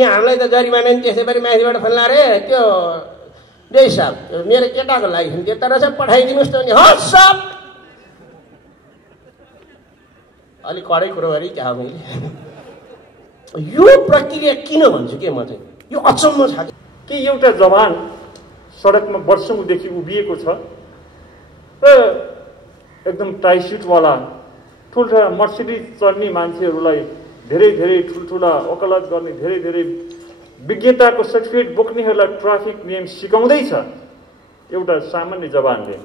यहाँ हामीलाई त जरिमाना नि त्यसै पनि माथिबाट फन्ला रे त्यो डेस साहब मेरो केटाको लागि त्यता रहेछ पठाइदिनुहोस् त नि हस् सब अलिक कडै कुरो गरी क्या मैले यो प्रक्रिया किन भन्छु के म चाहिँ यो अचम्म छ कि एउटा जवान सडकमा वर्षौंदेखि उभिएको छ र एकदम टाइसुटवाला ठुल्ठुला मर्सिडिज चढ्ने मान्छेहरूलाई धेरै ठुल्ठुला वकालत गर्ने धेरै विज्ञताको सर्टिफिकेट बोक्नेहरूलाई ट्राफिक नियम सिकाउँदैछ एउटा सामान्य जवानले।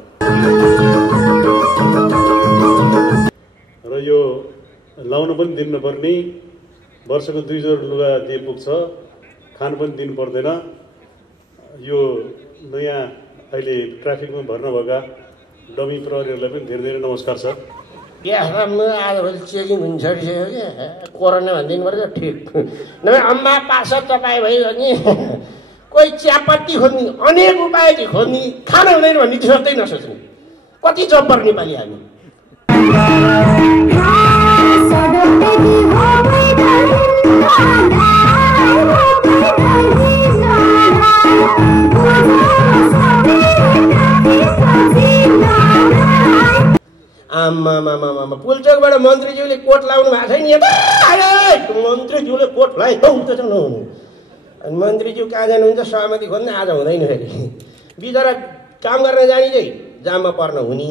र यो लाउन पनि दिनु नपर्ने वर्षको 2 जोर लुगा दिए पुग्छ खान पनि दिनु पर्दैन। यो नयाँ अहिले ट्राफिकमा भर्ना भएका डमी प्रहरीहरूलाई पनि धेरै नमस्कार छ। राम्रो आजभोलि चेकिङ हुन्छ क्या कोरोना भनिदिनु पर्छ ठिक नभए अम्बा पास तपाईँ भयो नि कोही चियापत्ती खोज्ने अनेक उपाय चाहिँ खोज्ने खाना हुँदैन भन्ने सोच्दै नसोच्ने कति जब्बर नेपाली हामी। आमा पुलचोकबाट मन्त्रीज्यूले कोट लाउनु भएको छैन यता मन्त्रीज्यूले कोट लाइ अनि मन्त्रीज्यू कहाँ जानुहुन्छ सहमति खोज्न आज हुँदैन फेरि बिचरा काम गर्न जाने चाहिँ जाममा पर्न हुने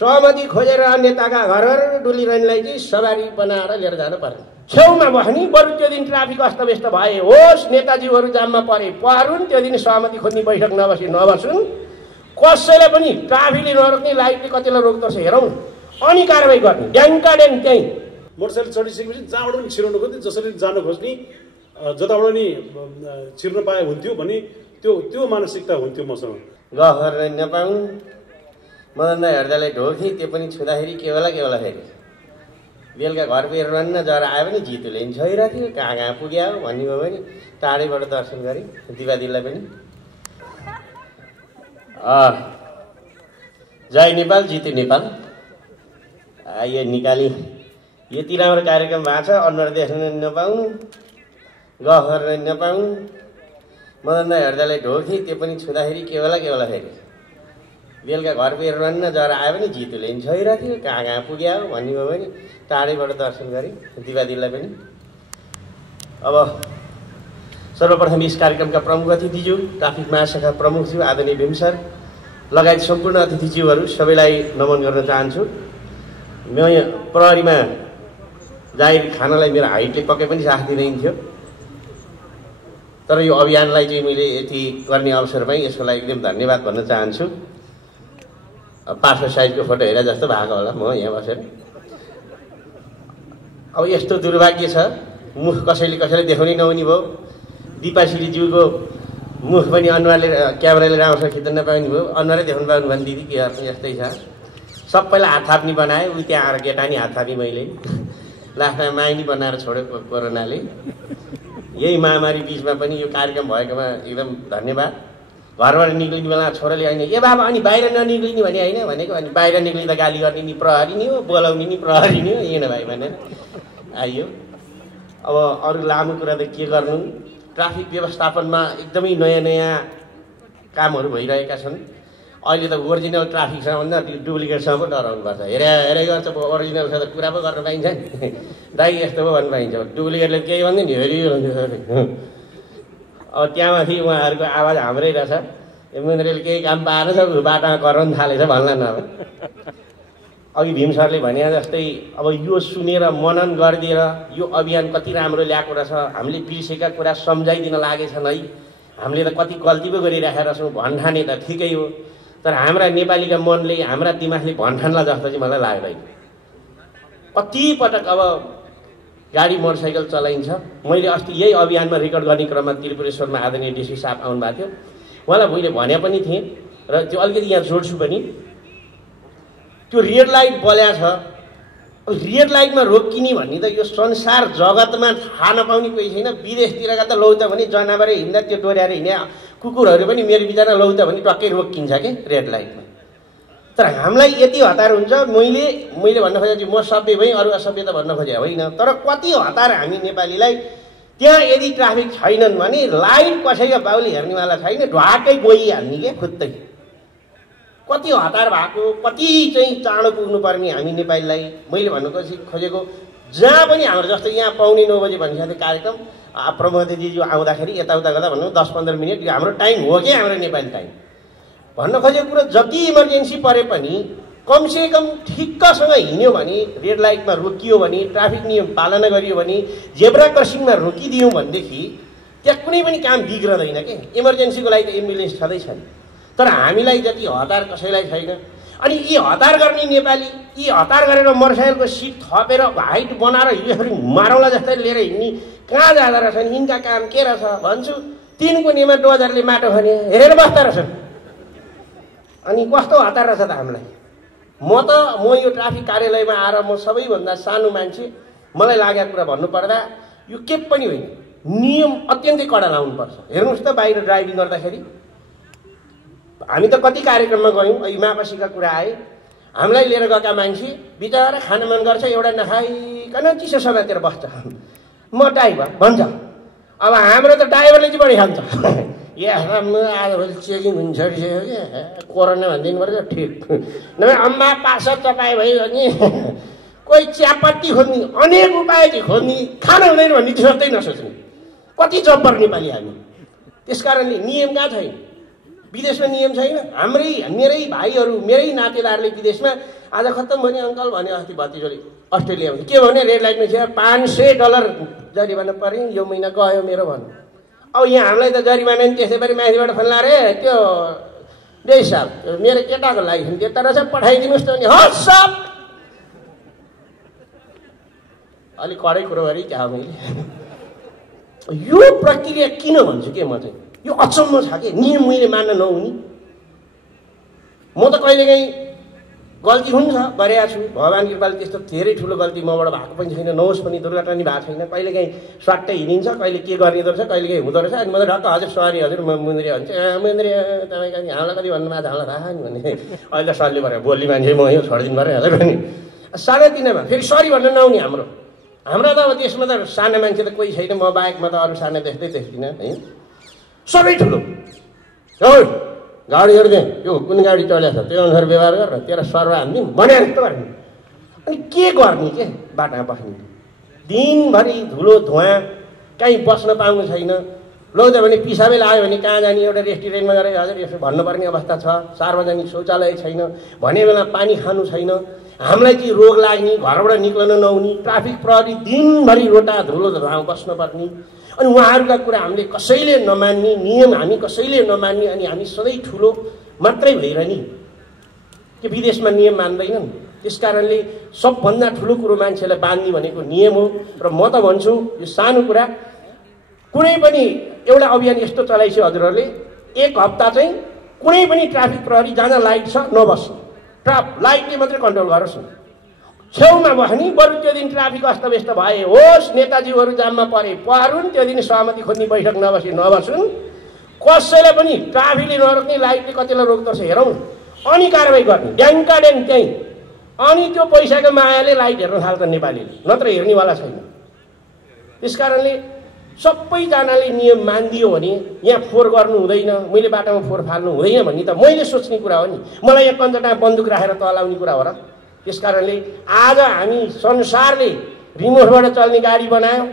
सहमति खोजेर नेताका घर डुलिरहनेलाई चाहिँ सवारी बनाएर लिएर जानु पर्ने छेउमा बस्ने बरु त्यो दिन ट्राफिक अस्तव्यस्त भए होस् नेताजीहरू जाममा परुन् त्यो दिन सहमति खोज्ने बैठक नबसुन् कसैलाई पनि ट्राफिकले नरोक्ने लाइटले कतिलाई रोक्दो रहेछ हेरौँ अनि कारवाही गर्ने ड्याङ्का ड्याङ त्यहीँ मोटरसाइकल चढिसकेपछि जहाँबाट पनि छिराउनु खोज्ने जसरी जान खोज्ने जताबाट नि छिर्न पाए हुन्थ्यो भने त्यो मानसिकता हुन्थ्यो मसँग। गफ गर्न नपाउँ मदन दाइ हर्दालाई ढोक्थेँ त्यो पनि छुँदाखेरि के होला फेरि बेलुका घर हेर्नु जरा आयो भने जितुले नि छोइरहेको थियो कहाँ पुग्यो भन्ने भयो भने टाढैबाट दर्शन गरेँ दिवादिलाई पनि जय नेपाल जितु नेपाल यो निकाली यति राम्रो कार्यक्रम भएको छ अनुहार देख्न नपाउनु गफ गर्न नपाउनु मदन दाइ हर्दालाई ढोक्थेँ त्यो पनि छुँदाखेरि के होला फेरि बेलुका घर हेर्नु जरा आयो भने जितुले नि छोइरहेको थियो कहाँ पुग्यो भन्ने भयो भने टाढैबाट दर्शन गरेँ दिवादिलाई पनि। अब सर्वप्रथम यस कार्यक्रमका प्रमुख अतिथिज्यू ट्राफिक महाशाखा प्रमुखज्यू आदरणीय भीम सर लगायत सम्पूर्ण अतिथिज्यूहरू सबैलाई नमन गर्न चाहन्छु। म प्रहरीमा जाहिर खानलाई मेरो हाइटले पक्कै पनि साथ दिँदैन थियो तर यो अभियानलाई चाहिँ मैले यति गर्ने अवसर पाएँ यसको लागि एकदम धन्यवाद भन्न चाहन्छु। पासपोर्ट साइजको फोटो हेरे जस्तो भएको होला म यहाँ बसेर। अब यस्तो दुर्भाग्य छ मुख कसैले देखाउनै नहुने भयो दिपाश्रीज्यूको मुख पनि अनुहारले क्यामेराले राम्रोसँग खिच्न नपाउने भयो अनुहारै देखाउनु पाउनु भने दिदी के यस्तै छ सबैलाई हात थाप्ने बनाएँ उही त्यहाँ आएर गेटानी हात थापेँ मैले लास्टमा माइनी बनाएर छोडेको कोरोनाले। यही महामारी बिचमा पनि यो कार्यक्रम भएकोमा एकदम धन्यवाद। घरबाट निक्लिने बेला छोराले होइन ए बाबा अनि बाहिर ननिक्लिने भने होइन भनेको अनि बाहिर निक्लिँदा गाली गर्ने नि प्रहरी नि हो बोलाउने नि प्रहरी नि हो यही भाइ भनेर आइयो। अब अरू लामो कुरा त के गर्नु ट्राफिक व्यवस्थापनमा एकदमै नयाँ कामहरू भइरहेका छन्। अहिले त ओरिजिनल ट्राफिकसँग भन्दा डुप्लिकेटसँग पो डराउनुपर्छ हेरे गर्छ ओरिजिनलसँग त कुरा पो गर्न पाइन्छ नि दाइ यस्तो पो भन्नु पाइन्छ डुप्लिकेटले केही भन्दैन नि हेरियो। अब त्यहाँमाथि उहाँहरूको आवाज हाम्रै रहेछ मन्त्रीले केही काम पाएर छ बाटामा कराउनु थालेछ भन्ला न। अघि भीम सरले भने जस्तै अब यो सुनेर मनन गरिदिएर यो अभियान कति राम्रो ल्याएको रहेछ हामीले बिर्सेका कुरा सम्झाइदिन लागेछन् है हामीले त कति गल्ती पो गरिराखेका छौँ भन्ठाने त ठिकै हो तर हाम्रा नेपालीका मनले हाम्रा दिमागले भन्ठान्ला जस्तो चाहिँ मलाई लाग्दैन। कति पटक अब गाडी मोटरसाइकल चलाइन्छ मैले अस्ति यही अभियानमा रेकर्ड गर्ने क्रममा त्रिपुरेश्वरमा आदरणीय डिसी साहब आउनु भएको थियो उहाँलाई मैले भने पनि थिएँ र त्यो अलिकति यहाँ जोड्छु पनि त्यो रेड लाइट बल्या छ अब रेड लाइटमा रोकिने भन्ने त यो संसार जगतमा थाहा नपाउने कोही छैन। विदेशतिरका त लौ त भने जनावरै हिँड्दा त्यो डोर्याएर हिँड्ने कुकुरहरू पनि मेरो बिचरा लौ त भने टक्कै रोकिन्छ के रेड लाइटमा। तर हामीलाई यति हतार हुन्छ मैले भन्न खोजेको म सभ्य भएँ अरू असभ्य त भन्न खोजे होइन तर कति हतार हामी नेपालीलाई त्यहाँ यदि ट्राफिक छैनन् भने लाइट कसैको बाउले हेर्नेवाला छैन, ढ्वाकै गइहाल्ने के खुत्तै। कति हतार भएको, कति चाहिँ चाँडो पुग्नुपर्ने हामी नेपालीलाई। मैले भन्नु खोजेको जहाँ पनि हाम्रो जस्तो यहाँ पाउने 9 बजे भनिसक्यो कार्यक्रम, प्रमोदजीज्यू आउँदाखेरि यताउता गर्दा भन्नु 10-15 मिनट यो हाम्रो टाइम हो कि हाम्रो नेपाली टाइम। भन्न खोजेको कुरो जति इमर्जेन्सी परे पनि कमसेकम ठिक्कसँग हिँड्यो भने, रेड लाइटमा रोकियो भने, ट्राफिक नियम पालना गरियो भने, जेब्रा क्रसिङमा रोकिदियौँ भनेदेखि त्यहाँ कुनै पनि काम बिग्रदैन के। इमर्जेन्सीको लागि त एम्बुलेन्स छँदैछ नि, तर हामीलाई जति हतार कसैलाई छैन। अनि यी हतार गर्ने नेपाली, यी हतार गरेर मोटरसाइकलको सिट थपेर हाइट बनाएर यसरी मारौँला जस्तै लिएर हिँड्ने कहाँ जाँदो रहेछन्, यिनका काम के रहेछ भन्छु। 3 कुनेमा डोजरले माटो खने हेरेर बस्दा रहेछन्। अनि कस्तो हतार रहेछ त हामीलाई। म यो ट्राफिक कार्यालयमा आएर म सबैभन्दा सानो मान्छे, मलाई लागेको कुरा भन्नुपर्दा यो के पनि होइन, नियम अत्यन्तै कडा लाउनुपर्छ। हेर्नुहोस् त बाहिर ड्राइभिङ गर्दाखेरि हामी त कति कार्यक्रममा गयौँ, मापासीका कुरा आए, हामीलाई लिएर गएका मान्छे बिचरा खान मन गर्छ, एउटा नखाइकन चिसो समातेर बस्छ, म ड्राइभर भन्छ। अब हाम्रो त ड्राइभरले चाहिँ बढी खान्छ। आजभोलि चेकिङ हुन्छ कि कोरोना भनिदिनु पर्छ, ठिक नभए अम्मा पार्छ चपाए भयो भने कोही चियापत्ती खोज्ने, अनेक उपाय चाहिँ खोज्ने, खाना हुँदैन भन्ने सोच्दै नसोच्ने। कति जब्बर नेपाली हामी। त्यस कारणले नियम कहाँ छैन, विदेशमा नियम छैन। मेरै भाइहरू, मेरै नातेदारले विदेशमा आज खत्तम भने अङ्कल भने अस्ति भतिजोले अस्ट्रेलियामा के भने रेड लाइटमा चाहिँ $500 जरिवाना पर्यो, यो महिना गयो मेरो भन्नु। अब यहाँ हामीलाई त जरिवाना नि त्यसै पारि माथिबाट फोन लाएर त्यो डेढ साल मेरो केटाको लागि त्यता रहेछ पठाइदिनुहोस् त। हस् सब अलिक कडै कुरो गरेँ क्या मैले। यो प्रक्रिया किन भन्छु के म चाहिँ, यो अचम्म छ कि नियम मैले मान्न नहुने। म त कहिलेकाहीँ गल्ती हुन्छ गरेका छु, भगवान् कृपाले त्यस्तो धेरै ठुलो गल्ती मबाट भएको पनि छैन, नहोस् पनि, दुर्घटना नि भएको छैन। कहिलेकाहीँ स्वाट्टै हिँडिन्छ, कहिले के गर्ने रहेछ, कहिलेकाहीँ हुँदो रहेछ। अनि म त ढक्क हजुर सरी हजुर म मुन्द्रे भन्छ, मुन्द्रे तपाईँ कति हामीलाई कति भन्नुभएको छ हामीलाई थाहा नि भने अहिले त सरले पऱ्यो बोल्ने मान्छे म यो छोडिदिनु पऱ्यो हजुर भने 3:30 फेरि सरी भन्न नहुने हाम्रो त अब त्यसमा त सानो मान्छे त कोही छैन, म बाहेक म त अरू सानो देख्दै देख्दिनँ है। सबै ठुलो गाडीहरू दे, यो कुन गाडी चलेको छ त्यो अनुसार व्यवहार गर, तेरो सर्व हान्दिउँ भने जस्तो गर्ने। अनि के गर्ने के बाटामा बस्ने, दिनभरि धुलो धुवा, कहीँ बस्न पाउनु छैन। लौ त भने पिसाबै लाग्यो भने कहाँ जाने, एउटा रेस्टुरेन्टमा गएर हजुर यसो भन्नुपर्ने अवस्था छ, सार्वजनिक शौचालय छैन, भने बेला पानी खानु छैन, हामीलाई चाहिँ रोग लाग्ने, घरबाट निक्लन नहुने, ट्राफिक प्रहरी दिनभरि रोटा धुलो धुवामा बस्नुपर्ने। अनि उहाँहरूका कुरा हामीले कसैले नमान्ने, नियम हामी कसैले नमान्ने, अनि हामी सधैँ ठुलो मात्रै भएर नि के विदेशमा नियम मान्दैनन्। त्यस कारणले सबभन्दा ठुलो कुरो मान्छेलाई बाँध्ने भनेको नियम हो। र म त भन्छु यो सानो कुरा, कुनै पनि एउटा अभियान यस्तो चलाइछ हजुरहरूले, 1 हप्ता चाहिँ कुनै पनि ट्राफिक प्रहरी जहाँ लाइट छ नबस्नु, लाइटले मात्रै कन्ट्रोल गरोस् न, छेउमा बस्ने। बरु त्यो दिन ट्राफिक अस्तव्यस्त भए होस्, नेताजीहरू जाममा परुन्, त्यो दिन सहमति खोज्ने बैठक नबसुन्, कसैले पनि ट्राफिकले नरोक्ने, लाइटले कतिलाई रोक्दो रहेछ हेरौँ, अनि कारवाही गर्ने ड्याङ्का ड्याङ त्यहीँ। अनि त्यो पैसाको मायाले लाइट हेर्न थाल्छ नेपालीले, नत्र हेर्नेवाला छैन। त्यस कारणले सबैजनाले नियम मानिदियो भने यहाँ फोहोर गर्नु हुँदैन, मैले बाटोमा फोहोर फाल्नु हुँदैन भन्ने त मैले सोच्ने कुरा हो नि। मलाई यहाँ कञ्चटा बन्दुक राखेर तलाउने कुरा हो र। त्यस कारणले आज हामी संसारले रिमोटबाट चल्ने गाडी बनायो,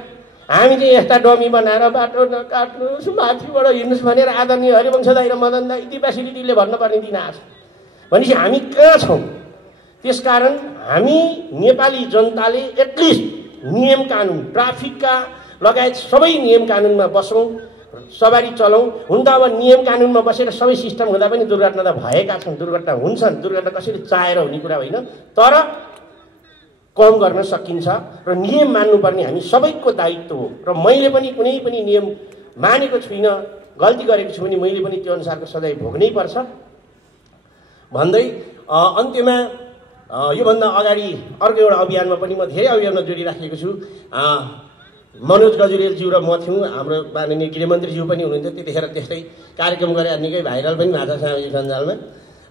हामी चाहिँ यस्ता डमी बनाएर बाटो नकाट्नुहोस् माथिबाट हिँड्नुहोस् भनेर आदरणीय हरिवंश दाइ र मदन दाइ दिपाश्रीले भन्नुपर्ने दिन आएको छ भनेपछि हामी कहाँ छौँ। त्यसकारण हामी नेपाली जनताले एटलिस्ट नियम कानुन, ट्राफिकका लगायत सबै नियम कानुनमा बसौँ, सवारी चलाउँ। हुन त अब नियम कानुनमा बसेर सबै सिस्टम हुँदा पनि दुर्घटना त भएका छन्, दुर्घटना हुन्छन्, दुर्घटना कसैले चाहेर हुने कुरा होइन, तर कम गर्न सकिन्छ र नियम मान्नुपर्ने हामी सबैको दायित्व हो। र मैले पनि कुनै पनि नियम मानेको छुइनँ, गल्ती गरेको छु भने मैले पनि त्यो अनुसारको सजाय भोग्नै पर्छ भन्दै अन्त्यमा योभन्दा अगाडि अर्को एउटा अभियानमा पनि म धेरै अभियानमा जोडिराखेको छु। मनोज गजुरेलज्यू र म थियौँ, हाम्रो माननीय गृहमन्त्रीज्यू पनि हुनुहुन्थ्यो, त्यतिखेर त्यस्तै कार्यक्रम गरेर निकै भाइरल पनि भएको छ सामाजिक सञ्जालमा।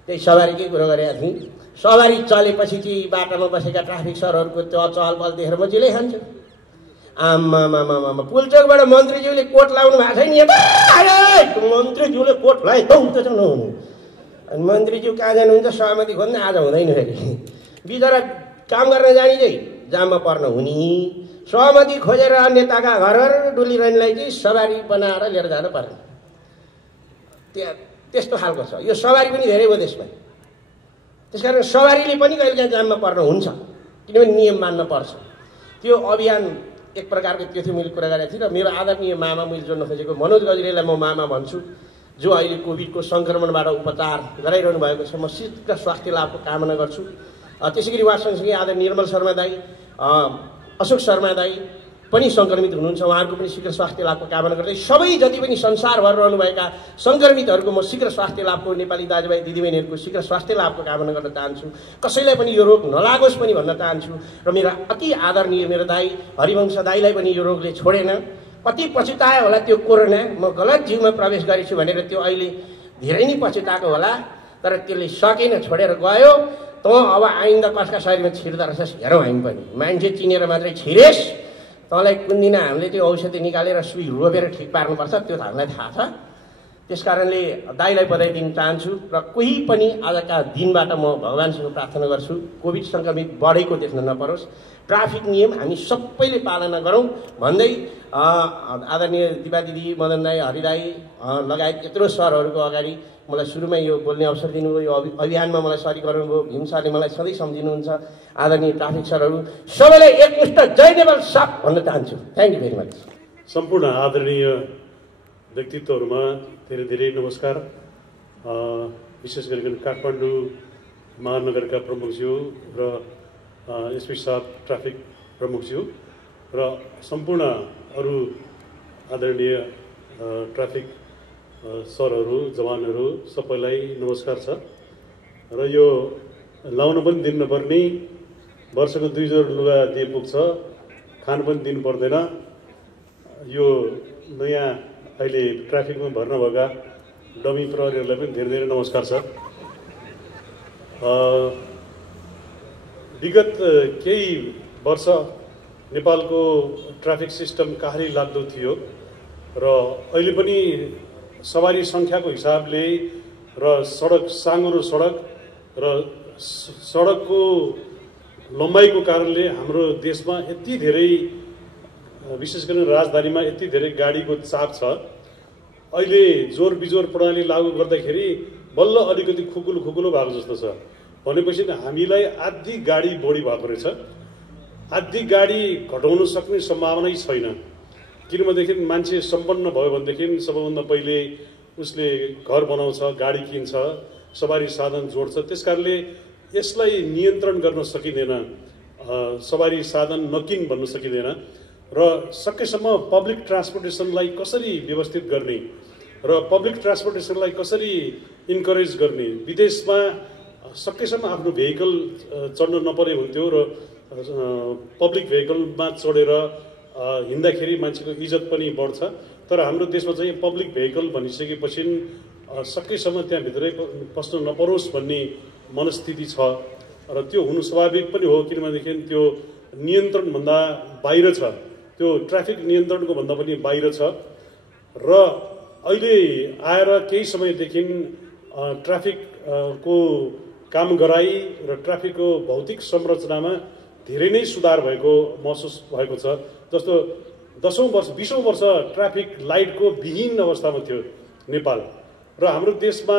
त्यही सवारीकै कुरो गरेका थिएँ। सवारी चलेपछि चाहिँ बाटामा बसेका ट्राफिक सरहरूको त्यो चहल पहल देखेर म जिलै खान्छु। आम्मामामामा पुलचोकबाट मन्त्रीज्यूले कोट लाउनु भएको छैन यता मन्त्रीज्यूले कोट लाए त नहुनु अनि मन्त्रीज्यू कहाँ जानुहुन्छ सहमति खोज्न आज हुँदैन फेरि बिचरा काम गर्न जाने चाहिँ जाममा पर्न हुने सहमति खोजेर नेताका घर डुलिरहनेलाई चाहिँ सवारी बनाएर लिएर जानु पर्ने त्यस्तो खालको छ यो सवारी पनि धेरै भयो त्यसमा त्यसकारण सवारीले पनि कहिलेकाहीँ जाममा पर्न हुन्छ किनभने नियम मान्न पर्छ त्यो अभियान एक प्रकारको त्यो थियो मैले कुरा गरेको थिएँ र मेरो आदरणीय मामा मैले जोड्न खोजेको मनोज गजरेलाई म मामा भन्छु जो अहिले कोभिडको सङ्क्रमणबाट उपचार गराइरहनु भएको छ म शीघ्र स्वास्थ्य लाभको कामना गर्छु त्यसै गरी उहाँ सँगसँगै आदरणीय निर्मल शर्मा दाई अशोक शर्मा दाई पनि सङ्क्रमित हुनुहुन्छ उहाँहरूको पनि शीघ्र स्वास्थ्य लाभको कामना गर्दै सबै जति पनि संसारभर रहनुभएका सङ्क्रमितहरूको म शीघ्र स्वास्थ्य लाभको नेपाली दाजुभाइ दिदीबहिनीहरूको शीघ्र स्वास्थ्य लाभको कामना गर्न चाहन्छु कसैलाई पनि यो रोग नलागोस् पनि भन्न चाहन्छु र मेरा अति आदरणीय मेरो दाई हरिवंश दाईलाई पनि यो रोगले छोडेन कति पछुतायो होला त्यो कोरोना म गलत जीवमा प्रवेश गरेछु भनेर त्यो अहिले धेरै नै पछुताएको होला तर त्यसले सकेन छोडेर गयो त अब आइन्दा कसका शरीरमा छिर्दो रहेछ हेरौँ हामी पनि मान्छे चिनेर मात्रै छिरेस् तँलाई कुन दिन हामीले त्यो औषधि निकालेर सुई रोपेर ठिक पार्नुपर्छ त्यो त हामीलाई थाहा छ त्यस कारणले दाइलाई बधाई दिन चाहन्छु र कोही पनि आजका दिनबाट म भगवान्सँग प्रार्थना गर्छु कोभिड सङ्क्रमित बढेको देख्न नपरोस् ट्राफिक नियम हामी सबैले पालना गरौँ भन्दै आदरणीय दिपा दिदी मदन दाई हरि दाई लगायत यत्रो सरहरूको अगाडि मलाई सुरुमै यो बोल्ने अवसर दिनुभयो यो अभियानमा मलाई सहयोग गर्नुभयो भीम सरले मलाई सधैँ सम्झिनुहुन्छ आदरणीय ट्राफिक सरहरू सबैलाई एकमुष्ट जय नेपाल साप भन्न चाहन्छु थ्याङ्क यू भेरी मच सम्पूर्ण आदरणीय व्यक्तित्वहरूमा धेरै धेरै नमस्कार विशेष गरिकन काठमाडौँ महानगरका प्रमुखज्यू र एसपी साहब ट्राफिक प्रमुखज्यू र सम्पूर्ण अरू आदरणीय ट्राफिक सरहरू जवानहरू सबैलाई नमस्कार छ र यो लाउन पनि दिनु नपर्ने वर्षको 2 जोर लुगा दिए पुग्छ खान पनि दिनु पर्दैन यो नयाँ अहिले ट्राफिकमा भर्ना भएका डमी प्रहरीहरूलाई पनि धेरै धेरै नमस्कार छ विगत केही वर्ष नेपालको ट्राफिक सिस्टम कहाँनिर लाग्दो थियो र अहिले पनि सवारी सङ्ख्याको हिसाबले र सडक साँगुरो सडक र सडकको लम्बाइको कारणले हाम्रो देशमा यति धेरै विशेष गरी राजधानीमा यति धेरै गाडीको चाप छ अहिले जोर बिजोर प्रणाली लागू गर्दाखेरि बल्ल अलिकति खुकुलो खुकुलो भएको जस्तो छ भनेपछि हामीलाई आधी गाडी बढी भएको रहेछ आधी गाडी घटाउन सक्ने सम्भावनै छैन किनभनेदेखि मान्छे सम्पन्न भयो भनेदेखि सबैभन्दा पहिले उसले घर बनाउँछ गाडी किन्छ सवारी साधन जोड्छ त्यसकारणले यसलाई नियन्त्रण गर्न सकिँदैन सवारी साधन नकिन भन्न सकिँदैन र सकेसम्म पब्लिक ट्रान्सपोर्टेसनलाई कसरी व्यवस्थित गर्ने र पब्लिक ट्रान्सपोर्टेसनलाई कसरी इन्करेज गर्ने विदेशमा सकेसम्म आफ्नो भेहिकल चढ्न नपरे हुन्थ्यो र पब्लिक भेहिकलमा चढेर हिँड्दाखेरि मान्छेको इज्जत पनि बढ्छ तर हाम्रो देशमा चाहिँ पब्लिक भेहिकल भनिसकेपछि सकेसम्म त्यहाँभित्रै पस्नु नपरोस् भन्ने मनस्थिति छ र त्यो हुनु स्वाभाविक पनि हो किनभनेदेखि त्यो नियन्त्रणभन्दा बाहिर छ त्यो ट्राफिक नियन्त्रणको भन्दा पनि बाहिर छ र अहिले आएर केही समयदेखि ट्राफिकको काम गराई र ट्राफिकको भौतिक संरचनामा धेरै नै सुधार भएको महसुस भएको छ जस्तो 10औं वर्ष 20औं वर्ष ट्राफिक लाइटको विहीन अवस्थामा थियो नेपाल र हाम्रो देशमा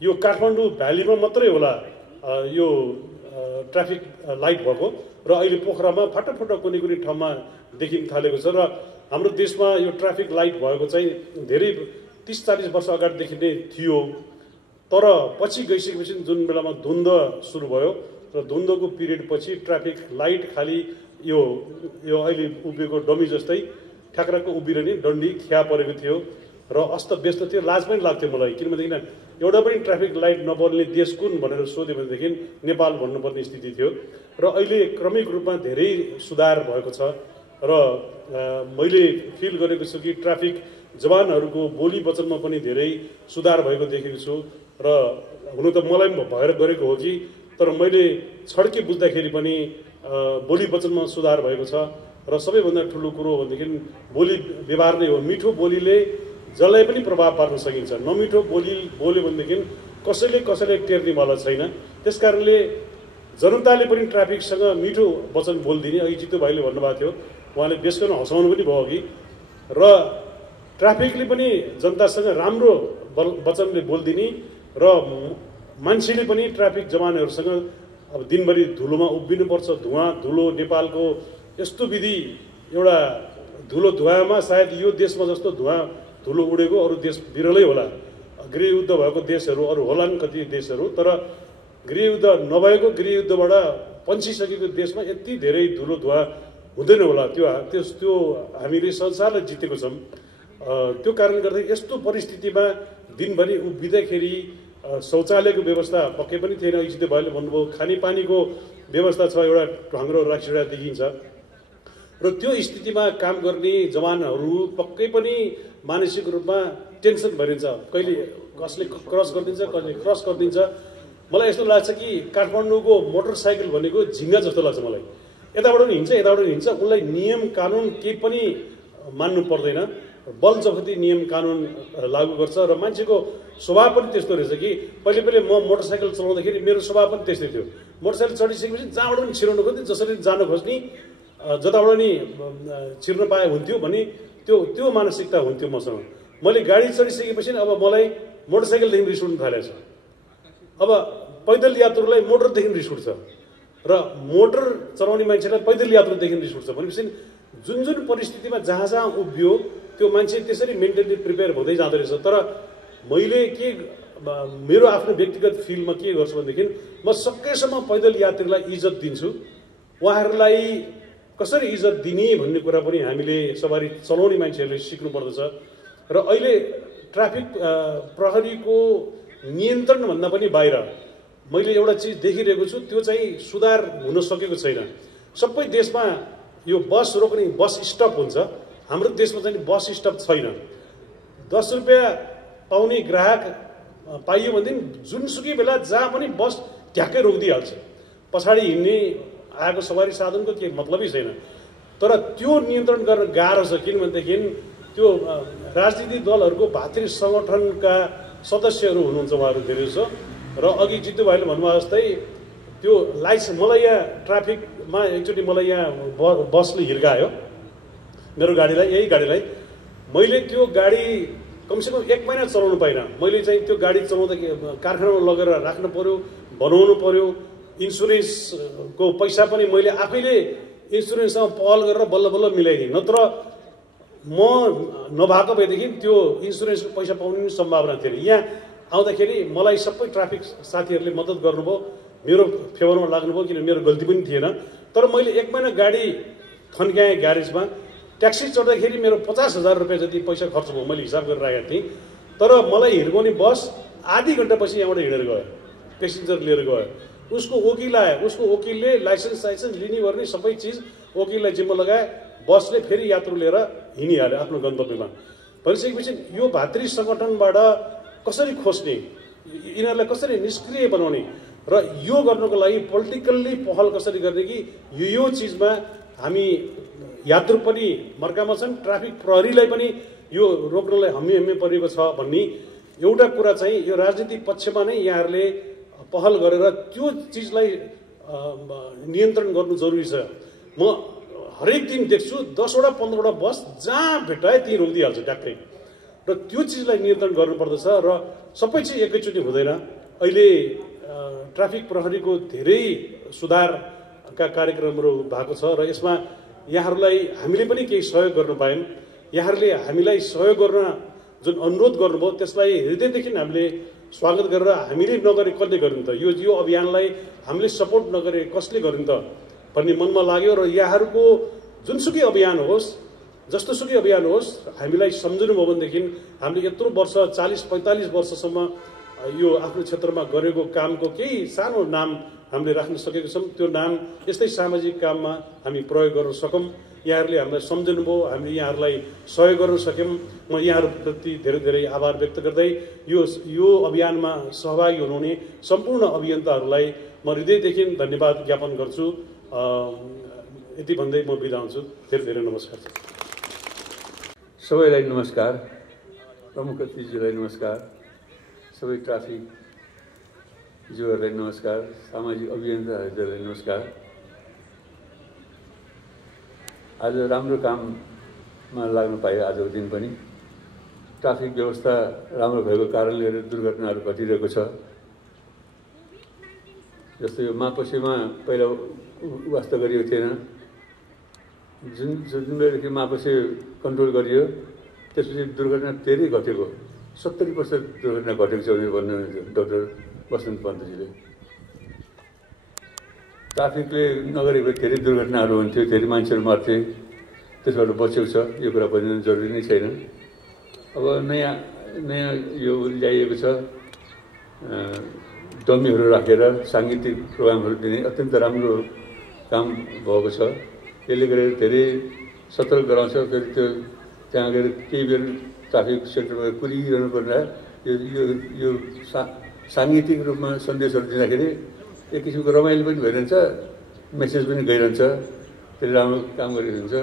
यो काठमाडौँ भ्यालीमा मात्रै होला यो ट्राफिक लाइट भएको र अहिले पोखरामा फाटाफुट कुनै कुनै ठाउँमा देखिन थालेको छ र हाम्रो देशमा यो ट्राफिक लाइट भएको चाहिँ धेरै 30-40 वर्ष अगाडिदेखि नै थियो तर पछि गइसकेपछि जुन बेलामा द्वन्द सुरु भयो र द्वन्द्वको पिरियड पछि ट्राफिक लाइट खाली यो अहिले उभिएको डमी जस्तै ठ्याक्राको उभिरहने डन्डी खिया परेको थियो र अस्त व्यस्त थियो लाज पनि लाग्थ्यो मलाई किनभनेदेखि एउटा पनि ट्राफिक लाइट नबल्ने देश कुन भनेर सोध्यो भनेदेखि नेपाल भन्नुपर्ने स्थिति थियो र अहिले क्रमिक रूपमा धेरै सुधार भएको छ र मैले फिल गरेको छु कि ट्राफिक जवानहरूको बोली वचनमा पनि धेरै सुधार भएको देखेको छु र हुनु त मलाई भएर गरेको हो कि तर मैले छड्के बुझ्दाखेरि पनि बोली वचनमा सुधार भएको छ र सबैभन्दा ठुलो कुरो भनेदेखि बोली व्यवहार नै हो। मिठो बोलीले जसलाई पनि प्रभाव पार्न सकिन्छ। नमिठो बोली बोल्यो भनेदेखि कसैले टेर्नेवाला छैन। त्यसकारणले जनताले पनि ट्राफिकसँग मिठो वचन बोलिदिने। अघि जितु भाइले भन्नुभएको थियो, उहाँले बेसकन हँसाउनु पनि भयो अघि, र ट्राफिकले पनि जनतासँग राम्रो वचनले बोलिदिने र मान्छेले पनि ट्राफिक जवानहरूसँग अब दिनभरि धुलोमा उभिनुपर्छ। धुलो नेपालको यस्तो विधि एउटा धुवामा सायद यो देशमा जस्तो धुलो उडेको अरू देश विरलै होला। गृहयुद्ध भएको देशहरू अरू होलान् कति देशहरू, तर गृहयुद्ध नभएको गृहयुद्धबाट पन्छिसकेको देशमा यति धेरै धुवा हुँदैन होला। त्यो हामीले संसारलाई जितेको छौँ। त्यो कारणले गर्दा यस्तो परिस्थितिमा दिनभरि उभिँदाखेरि शौचालयको व्यवस्था पक्कै पनि थिएन। जितु भाइले भन्नुभयो खानेपानीको व्यवस्था छ, एउटा ढङ्ग्रो राखिरहेको देखिन्छ। र त्यो स्थितिमा काम गर्ने जवानहरू पक्कै पनि मानसिक रूपमा टेन्सन भइरहन्छ। कहिले कसले क्रस गरिदिन्छ, कसले क्रस गरिदिन्छ। मलाई यस्तो लाग्छ कि काठमाडौँको मोटरसाइकल भनेको झिङ्गा जस्तो लाग्छ मलाई। यताबाट पनि हिँड्छ, उसलाई नियम कानुन केही पनि मान्नु पर्दैन। बल जफती नियम कानुन लागू गर्छ र मान्छेको स्वभाव पनि त्यस्तो रहेछ कि पहिले म मोटरसाइकल चलाउँदाखेरि मेरो स्वभाव पनि त्यस्तै थियो। मोटरसाइकल चढिसकेपछि जहाँबाट पनि छिराउनु खोज्ने, जसरी जान खोज्ने, जताबाट नि छिर्न पाए हुन्थ्यो भने त्यो मानसिकता हुन्थ्यो मसँग। मैले गाडी चढिसकेपछि अब मलाई मोटरसाइकलदेखि रिस उठ्न थालेको छ। अब पैदल यात्रुलाई मोटरदेखि रिस उठ्छ र मोटर चलाउने मान्छेलाई पैदल यात्रुदेखि रिस उठ्छ भनेपछि जुन परिस्थितिमा जहाँ उभियो त्यो मान्छे त्यसरी मेन्टली प्रिपेयर हुँदै जाँदो रहेछ। तर मैले मेरो आफ्नो व्यक्तिगत फिल्डमा के गर्छु भनेदेखि म सकेसम्म पैदल यात्रीलाई इज्जत दिन्छु। उहाँहरूलाई कसरी इज्जत दिने भन्ने कुरा पनि हामीले सवारी चलाउने मान्छेहरूले सिक्नुपर्दछ। र अहिले ट्राफिक प्रहरीको नियन्त्रणभन्दा पनि बाहिर मैले एउटा चिज देखिरहेको छु, त्यो चाहिँ सुधार हुन सकेको छैन। सबै देशमा यो बस रोक्ने बस स्टप हुन्छ, हाम्रो देशमा चाहिँ बस स्टप छैन। 10 रुपियाँ पाउने ग्राहक पाइयो भनेदेखि जुनसुकै बेला जहाँ पनि बस ठ्याक्कै रोकिदिइहाल्छ। पछाडि हिँड्ने आएको सवारी साधनको केही मतलबै छैन। तर त्यो नियन्त्रण गर्न गाह्रो छ, किनभनेदेखि त्यो राजनीतिक दलहरूको भातृ सङ्गठनका सदस्यहरू हुनुहुन्छ उहाँहरू धेरै छ। र अघि जितु भाइले भन्नुभयो जस्तै त्यो लाइसेन्स मलाई यहाँ ट्राफिकमा एकचोटि मलाई यहाँ बसले हिर्कायो मेरो गाडीलाई, यही गाडीलाई। मैले त्यो गाडी कमसेकम 1 महिना चलाउनु पाइनँ। मैले चाहिँ त्यो गाडी चलाउँदाखेरि कारखानामा लगेर राख्नु पर्यो, बनाउनु पर्यो। इन्सुरेन्सको पैसा पनि मैले आफैले इन्सुरेन्ससँग पहल गरेर बल्ल मिलाइदिएँ। नत्र म नभएको भएदेखि त्यो इन्सुरेन्सको पैसा पाउने पनि सम्भावना थिएन। यहाँ आउँदाखेरि मलाई सबै ट्राफिक साथीहरूले मद्दत गर्नुभयो, मेरो फेभरमा लाग्नुभयो, किन मेरो गल्ती पनि थिएन। तर मैले 1 महिना गाडी थन्क्याएँ ग्यारेजमा। ट्याक्सी चढ्दाखेरि मेरो 50,000 रुपियाँ जति पैसा खर्च भयो, मैले हिसाब गरेर राखेको थिएँ। तर मलाई हिर्काउने बस आधी घन्टापछि यहाँबाट हिँडेर गयो, पेसेन्जर लिएर गयो। उसको वकिल आयो, उसको वकिलले लाइसेन्स लिने गर्ने सबै चिज वकिललाई जिम्मा लगाए। बसले फेरि यात्रु लिएर हिँडिहाल्यो आफ्नो गन्तव्यमा। भनिसकेपछि यो भातृ सङ्गठनबाट कसरी खोज्ने, यिनीहरूलाई कसरी निष्क्रिय बनाउने र यो गर्नको लागि पोलिटिकल्ली पहल कसरी गर्ने कि यो चिजमा हामी यात्रु पनि मर्कामा छन्, ट्राफिक प्रहरीलाई पनि यो रोक्नलाई हम्मे परेको छ भन्ने एउटा कुरा चाहिँ यो राजनीतिक पक्षमा नै यहाँहरूले पहल गरेर त्यो चिजलाई नियन्त्रण गर्नु जरुरी छ। म हरेक दिन देख्छु 10वटा 15वटा बस जहाँ भेटाए त्यहीँ रोकिदिइहाल्छ ट्याक्कै। र त्यो चिजलाई नियन्त्रण गर्नुपर्दछ र सबै चिज एकैचोटि हुँदैन। अहिले ट्राफिक प्रहरीको धेरै सुधारका कार्यक्रमहरू भएको छ र यसमा यहाँहरूलाई हामीले पनि केही सहयोग गर्न पायौँ। यहाँहरूले हामीलाई सहयोग गर्न जुन अनुरोध गर्नुभयो त्यसलाई हृदयदेखि हामीले स्वागत गरेर हामीले नगरे कसले गर्नु त, यो अभियानलाई हामीले सपोर्ट नगरे कसले गर्नु त भन्ने मनमा लाग्यो। र यहाँहरूको जुनसुकै अभियान होस्, जस्तोसुकै अभियान होस्, हामीलाई सम्झिनुभयो भनेदेखि हामीले यत्रो वर्ष 40-45 वर्षसम्म यो आफ्नो क्षेत्रमा गरेको कामको केही सानो नाम हामीले राख्न सकेको छौँ। त्यो नाम यस्तै सामाजिक काममा हामी प्रयोग गर्न सकौँ। यहाँहरूले हामीलाई सम्झिनुभयो, हामीले यहाँहरूलाई सहयोग गर्न सक्यौँ। म यहाँहरूप्रति धेरै धेरै आभार व्यक्त गर्दै यो अभियानमा सहभागी हुनुहुने सम्पूर्ण अभियन्ताहरूलाई म हृदयदेखि धन्यवाद ज्ञापन गर्छु। यति भन्दै म बिदा हुन्छु। धेरै धेरै नमस्कार। सबैलाई नमस्कार, प्रमुख अतिथिज्यूलाई नमस्कार, सबै ट्राफिक ज्यूहरूलाई नमस्कार, सामाजिक अभियन्ताहरूलाई नमस्कार। आज राम्रो काममा लाग्न पाए आजको दिन पनि। ट्राफिक व्यवस्था राम्रो भएको कारणले गर्दा दुर्घटनाहरू घटिरहेको छ। जस्तै यो मापसेमा पहिला वास्ता गरिएको थिएन, जुन बेलादेखि मापसे कन्ट्रोल गरियो त्यसपछि दुर्घटना धेरै घटेको, 70% दुर्घटना घटेको छ भनेर भन्नुहुन्छ डाक्टर वसन्त पन्तजीले। ट्राफिकले नगरेको धेरै दुर्घटनाहरू हुन्थ्यो, धेरै मान्छेहरू मर्थे, त्यसबाट बचेको छ। यो कुरा भनिनु जरुरी नै छैन। अब नयाँ यो ल्याइएको छ, डमीहरू राखेर साङ्गीतिक प्रोग्रामहरू दिने अत्यन्त राम्रो काम भएको छ। यसले गरेर धेरै सतर्क गराउँछ। फेरि त्यो त्यहाँ गएर केही बेर ट्राफिक सेक्टरमा कुदिरहनु पर्दा यो साङ्गीतिक रूपमा सन्देशहरू दिँदाखेरि एक किसिमको रमाइलो पनि भइरहन्छ, मेसेज पनि गइरहन्छ। त्यसले राम्रो काम गरिरहन्छ।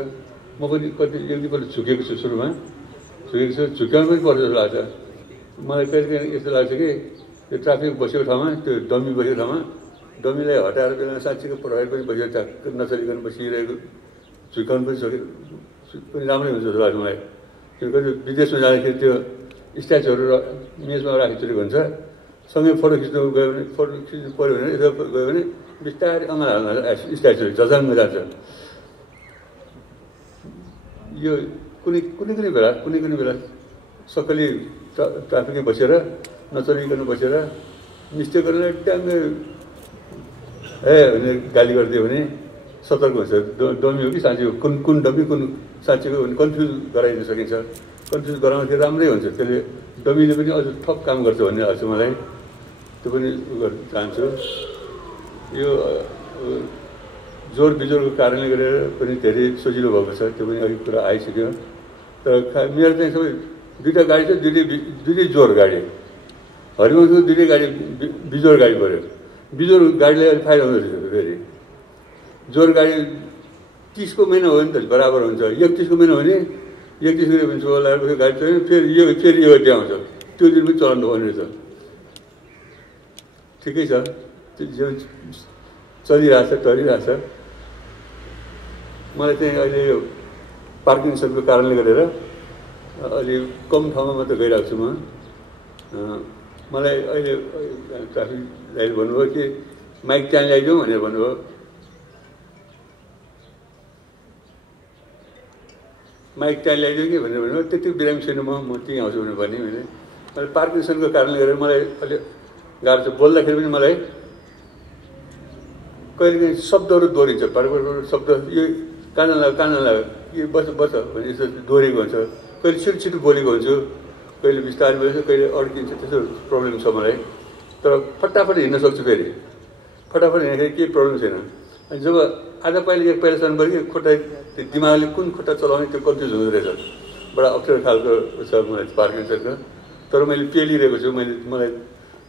म पनि कति एक दुईपल्ट झुकेको छु, सुरुमा झुकेको छु, झुक्याउनु पनि पर्छ जस्तो लाग्छ मलाई। कहिले कहिले यस्तो लाग्छ कि त्यो ट्राफिक बसेको ठाउँमा, त्यो डमी बसेको ठाउँमा डमीलाई हटाएर बेला साँच्चीको प्रहरी पनि बसेको नचलिकन बसिरहेको झुक्याउनु पनि पनि राम्रै हुन्छ जस्तो लाग्छ मलाई। किनकि विदेशमा जाँदाखेरि त्यो स्ट्याचुहरू मेजमा राखिचुरेको हुन्छ, सँगै फोटो खिच्नु गयो भने, फोटो खिच्नु पऱ्यो भने यसो गयो भने बिस्तारै अँगाल हाल्न स्ट्याचुहरू झजाङ्ग जान्छ। यो कुनै बेला सबैले ट्राफिकमै बसेर नचलिकन बसेर मिस्टेक गरेर ट्याङ्गै भनेर गाली गरिदियो भने सतर्क हुन्छ। डमी हो कि साँच्ची हो, कुन डमी कुन साँच्चीको भने कन्फ्युज गराइदिन सकिन्छ। कन्फ्युज गराउँदाखेरि राम्रै हुन्छ। त्यसले डमीले पनि अझ थप काम गर्छ भन्ने लाग्छ मलाई। त्यो पनि गर्न चाहन्छु। यो जोर बिजोरको कारणले गरेर पनि धेरै सजिलो भएको छ, त्यो पनि अलिक कुरा आइसक्यो। तर मेरो चाहिँ सबै दुईवटा गाडी छ, दुइटै जोर गाडी। हरिवंशको दुइटै गाडी बिजोर गाडी पऱ्यो। बिजोर गाडीलाई अलिक फाइदा हुँदो रहेछ। फेरि जोर गाडी 30को महिना हो भने त बराबर हुन्छ। 31को महिना हो भने 31 गरे भने सोह्र गाडी चल्यो, फेरि यो आउँछ। त्यो दिन पनि चलाउनु पर्ने रहेछ। ठिकै छ, त्यो चलिरहेछ, टरिरहेछ। मलाई चाहिँ अहिले यो पार्किन्सनको कारणले गरेर अलि कम ठाउँमा मात्र गइरहेको छु म। मलाई अहिले ट्राफिक दाइले भन्नुभयो कि माइक त्यहाँ ल्याइदिउँ भनेर भन्नुभयो। माइक त्यहाँ ल्याइदिउँ कि भनेर भन्नुभयो। त्यति बिरामी छैन, म त्यहीँ आउँछु भनेर भने मैले। मैले पार्किन्सनको कारणले गरेर मलाई अलिक गाह्रो छ। बोल्दाखेरि पनि मलाई कहिलेकाहीँ शब्दहरू दोहोरिन्छ। शब्द यो कान लाग्यो यो बस भने यसो दोहोरेको हुन्छ। कहिले छिटो बोलेको हुन्छु, कहिले बिस्तारै बोल्छ, कहिले अड्किन्छ। त्यस्तो प्रब्लम छ मलाई। तर फटाफट हिँड्न सक्छु। फेरि फटाफट हिँड्दाखेरि केही प्रब्लम छैन। अनि जब आधा पाइला एक पाइलासम्म पऱ्यो कि खुट्टा, त्यो दिमागले कुन खुट्टा चलाउने त्यो कन्फ्युज हुँदो रहेछ। बडा अप्ठ्यारो खालको छ मलाई पार्किन्सनको। तर मैले पेलिरहेको छु। मलाई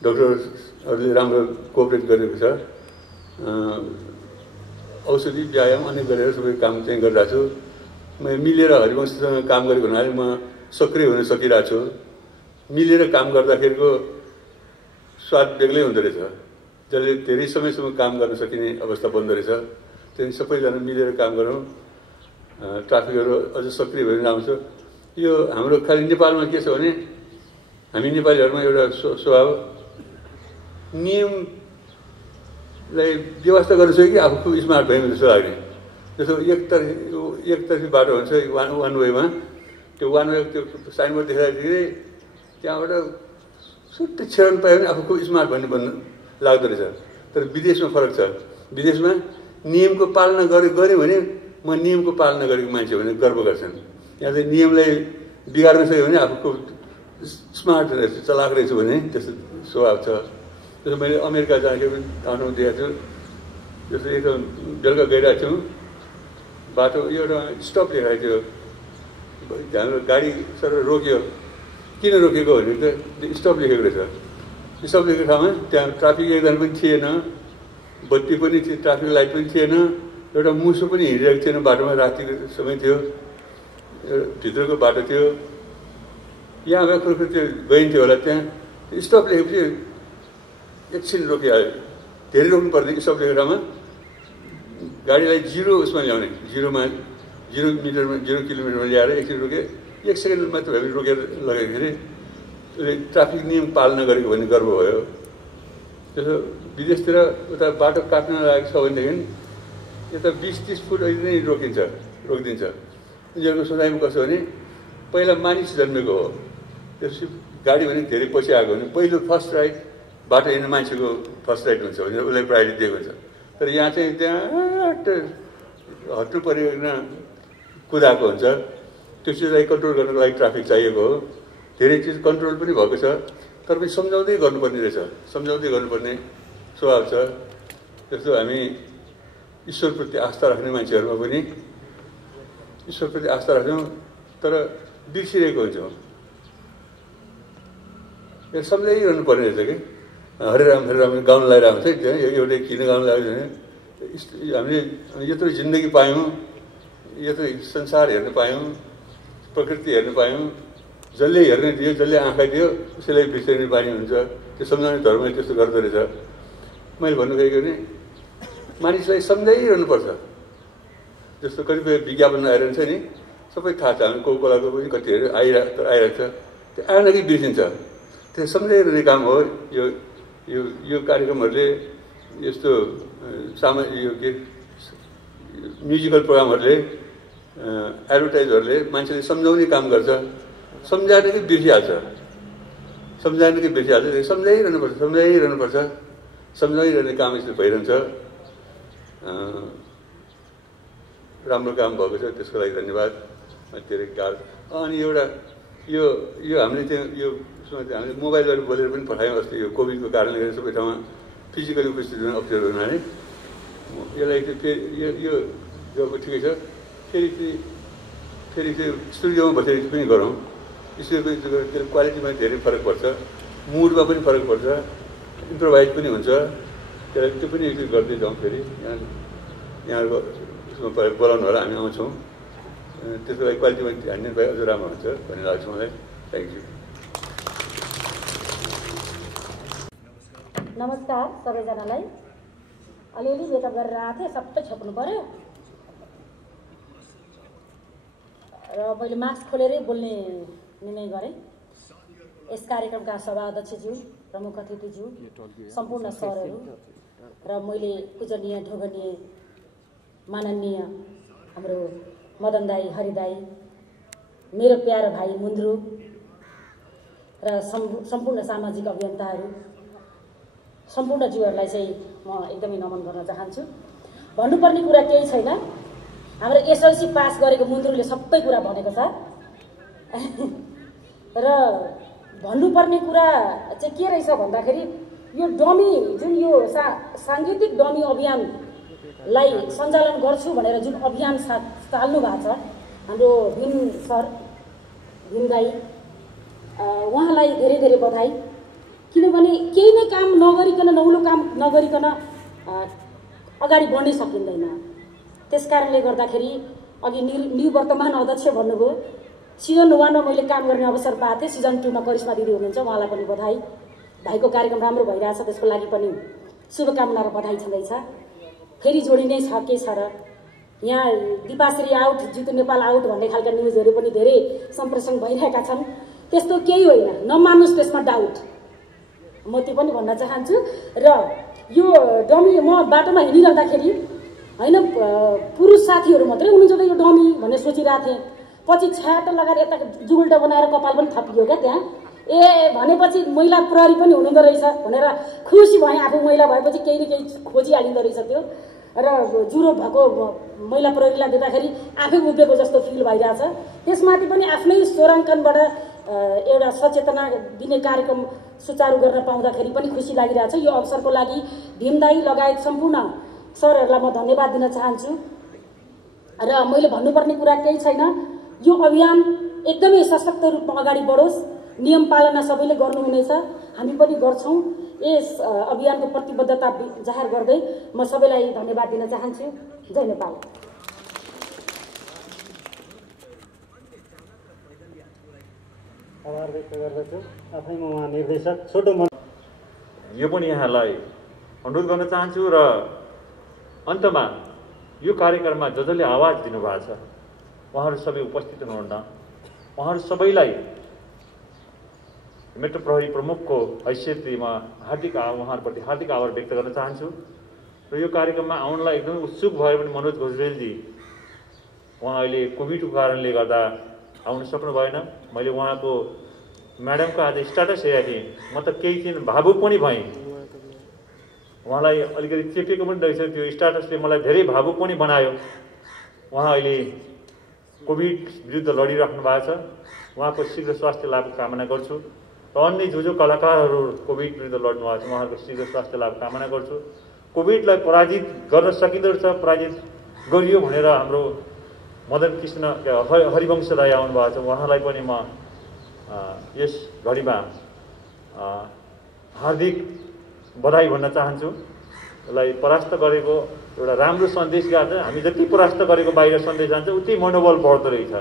डक्टरहरूले राम्रो कोअपरेट गरेको छ। औषधि व्यायाम अनेक गरेर सबै काम चाहिँ गरिरहेको छु। मैले मिलेर हरिवंशसँग काम गरेको हुनाले म सक्रिय हुन सकिरहेको छु। मिलेर काम गर्दाखेरिको स्वाद बेग्लै हुँदो रहेछ, जसले धेरै समयसम्म काम गर्न सकिने अवस्था बन्दो रहेछ। त्यहाँदेखि सबैजना मिलेर काम गरौँ, ट्राफिकहरू अझ सक्रिय भएर आउँछ। यो हाम्रो खालि नेपालमा के छ भने हामी नेपालीहरूमा एउटा स्वभाव नियमलाई व्यवस्था गर्नु सक्यो कि आफू खुब स्मार्ट भयौँ जस्तो लाग्ने। जस्तो एकतर्फी बाटो हुन्छ वान वेमा, त्यो वान वे त्यो साइनबोर्ड देखाउँदाखेरि त्यहाँबाट छुट्टै छेड्न पायो भने आफू खुब स्मार्ट भन्नु लाग्दो रहेछ। तर विदेशमा फरक छ। विदेशमा नियमको पालना गऱ्यो भने म नियमको पालना गरेको मान्छे भने गर्व गर्छन्। यहाँ चाहिँ नियमलाई बिगार्न सक्यो भने आफू खुब स्मार्ट रहेछ, चलाक रहेछु भने त्यस्तो स्वभाव छ। जस्तो मैले अमेरिका जाँदाखेरि पनि ठाउँमा देखाएको छु। जस्तो एक बेलुका गइरहेको थियौँ, बाटो एउटा स्टप लेखाएको थियो। हाम्रो गाडी सर रोक्यो। किन रोकेको भने त स्टप लेखेको रहेछ। स्टप लेखेको ठाउँमा त्यहाँ ट्राफिक एकजना पनि थिएन, बत्ती पनि थियो, ट्राफिक लाइट पनि थिएन, एउटा मुसो पनि हिँडिरहेको थिएन बाटोमा, रातिको समय थियो, भित्रको बाटो थियो, यहाँ खुर्खुर त्यो गइन्थ्यो होला, त्यहाँ स्टप लेखेपछि एकछिन रोकिहाल्यो, धेरै रोक्नु पर्दैन, स्टप लेखेरमा गाडीलाई 0 उसमा ल्याउने, 0 मिटरमा 0 किलोमिटरमा ल्याएर एकछिन रोके, 1 सेकेन्ड मात्र भए पनि रोकेर लगाएखेरि उसले ट्राफिक नियम पालना गरेको भन्ने गर्व भयो। त्यसो विदेशतिर उता बाटो काट्न लागेको छ भनेदेखि यता 20-30 फुट अहिले नै रोकिदिन्छ। उनीहरूको सोचाइमा कस्तो भने पहिला मानिस जन्मेको हो, त्यसपछि गाडी भने धेरै पछि आएको भने पहिलो फर्स्ट राइट बाटो हिँड्ने मान्छेको फर्स्ट राइट हुन्छ भनेर उसलाई प्रायोरिटी दिएको हुन्छ। तर यहाँ चाहिँ त्यहाँ हट्नु परिकन कुदाएको हुन्छ। त्यो चिजलाई कन्ट्रोल गर्नको लागि ट्राफिक चाहिएको हो। धेरै चिज कन्ट्रोल पनि भएको छ, तर पनि सम्झाउँदै गर्नुपर्ने रहेछ, सम्झाउँदै गर्नुपर्ने स्वभाव छ। त्यस्तो हामी ईश्वरप्रति आस्था राख्ने मान्छेहरूमा पनि ईश्वरप्रति आस्था राख्छौँ, तर बिर्सिरहेको हुन्छौँ। यो सम्झाइरहनु पर्ने रहेछ कि हरे राम गाउन लगाइरहेको हुन्छ, एउटै किन गाउन लागेको छैन। हामीले यत्रो जिन्दगी पायौँ, यत्रो संसार हेर्न पायौँ, प्रकृति हेर्न पायौँ, जसले हेर्ने दियो, जसले आँखा दियो उसैलाई बिर्सिने बानी हुन्छ। त्यो सम्झाउने धर्मले त्यस्तो गर्दो रहेछ। मैले भन्नु खोजेको भने मानिसलाई सम्झाइरहनुपर्छ। जस्तो कतिपय विज्ञापन आइरहन्छ नि, सबै थाहा छ, हामी कोकाकोलाको पनि कतिहरू आइरहेको छ, त्यो आएन कि बिर्सिन्छ। त्यो सम्झाइरहने काम हो। यो कार्यक्रमहरूले, यस्तो यो के म्युजिकल प्रोग्रामहरूले, एडभर्टाइजहरूले मान्छेले सम्झाउने काम गर्छ। सम्झाएन कि बिर्सिहाल्छ, सम्झाइरहनुपर्छ। सम्झाइरहने काम यस्तो भइरहन्छ। राम्रो काम भएको छ, त्यसको लागि धन्यवाद। धेरै काल अनि एउटा यो हामीले चाहिँ यो हामीले मोबाइलबाट बोलेर पनि पठायौँ। अस्ति यो कोभिडको कारणले गर्दा सबै ठाउँमा फिजिकली उपस्थित हुन अप्ठ्यारो हुनाले यसलाई चाहिँ यो जब ठिकै छ, फेरि चाहिँ स्टुडियोमा बसेर पनि गरौँ। स्टुडियोको क्वालिटीमा धेरै फरक पर्छ, मुडमा पनि फरक पर्छ, इम्प्रोभाइज पनि हुन्छ। त्यसलाई त्यो पनि गर्दै जाउँ। फेरि यहाँहरूको उसमा बोलाउनु होला, हामी आउँछौँ। त्यसको लागि क्वालिटीमा ध्यान दिनु भए अझ राम्रो हुन्छ भन्ने लाग्छ मलाई। Thank you. नमस्कार सबैजनालाई। अलिअलि मेकअप गरेर आएको थिएँ, सबै छोप्नु पर्यो र मैले मास्क खोलेरै बोल्ने निर्णय गरेँ। यस कार्यक्रमका सभाध्यक्षज्यू, प्रमुख अतिथिज्यू, सम्पूर्ण सरहरू र मैले पूजनीय ढोगनीय माननीय हाम्रो मदन दाई, हरि दाई, मेरो प्यारो भाइ मुन्द्रु र सम्पूर्ण सामाजिक अभियन्ताहरू, सम्पूर्ण जीवहरूलाई चाहिँ म एकदमै नमन गर्न चाहन्छु। भन्नुपर्ने कुरा केही छैन। हाम्रो एसएलसी पास गरेको मुन्द्रुले सबै कुरा भनेको छ र भन्नुपर्ने कुरा चाहिँ के रहेछ भन्दाखेरि यो डमी जुन यो साङ्गीतिक डमी अभियानलाई सञ्चालन गर्छु भनेर जुन अभियान चाल्नु भएको छ हाम्रो भीम सर, भीम दाई, उहाँलाई धेरै धेरै बधाई। किनभने केही नै काम नगरिकन, नौलो काम नगरिकन अगाडि बढ्नै सकिँदैन। त्यस कारणले गर्दाखेरि अघि निवर्तमान अध्यक्ष भन्नुभयो, सिजन 1 मा मैले काम गर्ने अवसर पाएको थिएँ, सिजन 2 मा करिश्मा दिदी हुनुहुन्छ, उहाँलाई पनि बधाई। भाइको कार्यक्रम राम्रो भइरहेछ, त्यसको लागि पनि शुभकामना र बधाई छँदैछ। फेरि जोडिनै छ, के छ र यहाँ दिपाश्री आउट, जितु नेपाल आउट भन्ने खालका न्युजहरू पनि धेरै सम्प्रेषण भइरहेका छन्। त्यस्तो केही होइन, नमान्नुहोस् त्यसमा डाउट। म त्यो पनि भन्न चाहन्छु। र यो डमी म बाटोमा हिँडिरहँदाखेरि होइन, पुरुष साथीहरू मात्रै हुनुहुन्छ त यो डमी भन्ने सोचिरहेको थिएँ। पछि छ्याट लगाएर यता जुगुल्टा बनाएर कपाल पनि थपियो क्या त्यहाँ। भनेपछि महिला प्रहरी पनि हुनुहुँदो रहेछ भनेर खुसी भएँ। आफू महिला भएपछि केही न केही खोजिहालिँदो रहेछ त्यो। र जुरो भएको महिला प्रहरीलाई देख्दाखेरि आफै उभिएको जस्तो फिल भइरहेछ। त्यसमाथि पनि आफ्नै स्वराङ्कनबाट एउटा सचेतना दिने कार्यक्रम सुचारू गर्न पाउँदाखेरि पनि खुसी लागिरहेछ। यो अवसरको लागि भीमदाई लगायत सम्पूर्ण सरहरूलाई म धन्यवाद दिन चाहन्छु। र मैले भन्नुपर्ने कुरा केही छैन। यो अभियान एकदमै सशक्त रूपमा अगाडि बढोस्। नियम पालना सबैले गर्नुहुनेछ, हामी पनि गर्छौँ। यस अभियानको प्रतिबद्धता जाहेर गर्दै म सबैलाई धन्यवाद दिन चाहन्छु। जय नेपाल। आभार व्यक्त गर्दछु। आफैमा उहाँ निर्देशक छोटो यो पनि यहाँलाई अनुरोध गर्न चाहन्छु र अन्तमा यो कार्यक्रममा जसले आवाज दिनुभएको छ उहाँहरू सबै उपस्थित हुनुहुन्न, उहाँहरू सबैलाई मेट्रो प्रहरी प्रमुखको हैसियतले म उहाँहरूप्रति हार्दिक आभार व्यक्त गर्न चाहन्छु। र यो कार्यक्रममा आउनलाई एकदमै उत्सुक भयो भने मनोज घोषरेलजी उहाँ अहिले कोभिडको कारणले गर्दा आउन सक्नु भएन। मैले उहाँको म्याडमको आज स्ट्याटस हेरेको थिएँ, म त केही दिन भावुक पनि भएँ। उहाँलाई अलिकति चेपेको पनि रहेछ, त्यो स्ट्याटसले मलाई धेरै भावुक पनि बनायो। उहाँ अहिले कोभिड विरुद्ध लडिराख्नु भएको छ, उहाँको शीघ्र स्वास्थ्य लाभको कामना गर्छु। र अन्य जो कलाकारहरू कोभिड विरुद्ध लड्नु भएको छ उहाँहरूको शीघ्र स्वास्थ्य लाभ कामना गर्छु। कोभिडलाई पराजित गर्न सकिँदो रहेछ, पराजित गरियो भनेर हाम्रो मदन कृष्ण हरिवंश राई आउनुभएको छ, उहाँलाई पनि म यस घडीमा हार्दिक बधाई भन्न चाहन्छु। उसलाई परास्त गरेको एउटा राम्रो सन्देश गएको छ। हामी जति परास्त गरेको बाहिर सन्देश जान्छ उति मनोबल बढ्दो रहेछ।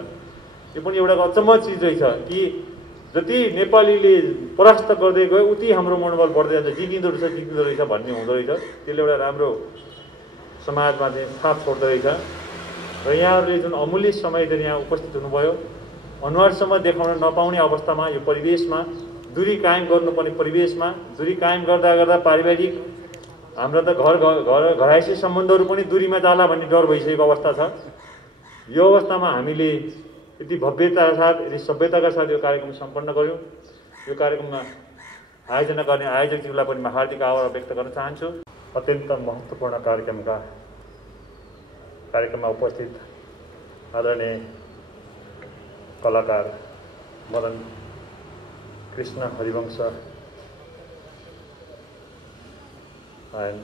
यो पनि एउटा अचम्म चिज रहेछ कि जति नेपालीले परास्त गर्दै गयो उति हाम्रो मनोबल बढ्दै जान्छ, जितिँदो रहेछ भन्ने हुँदो रहेछ। त्यसले एउटा राम्रो समाजमा चाहिँ छाप छोड्दो रहेछ। र यहाँहरूले जुन अमूल्य समय चाहिँ यहाँ उपस्थित हुनुभयो, अनुहारसम्म देखाउन नपाउने अवस्थामा यो परिवेशमा दूरी कायम गर्नुपर्ने परिवेशमा दूरी कायम गर्दा गर्दा पारिवारिक हाम्रो त घरायसी सम्बन्धहरू पनि दूरीमा जाला भन्ने डर भइसकेको अवस्था छ। यो अवस्थामा हामीले यति भव्यताका साथ यति सभ्यताका साथ यो कार्यक्रम सम्पन्न गऱ्यौँ। यो कार्यक्रममा आयोजना गर्ने आयोजकज्यूलाई पनि म हार्दिक आभार व्यक्त गर्न चाहन्छु। अत्यन्त महत्त्वपूर्ण कार्यक्रममा उपस्थित आदरणीय कलाकार मदन कृष्ण हरिवंश एन्ड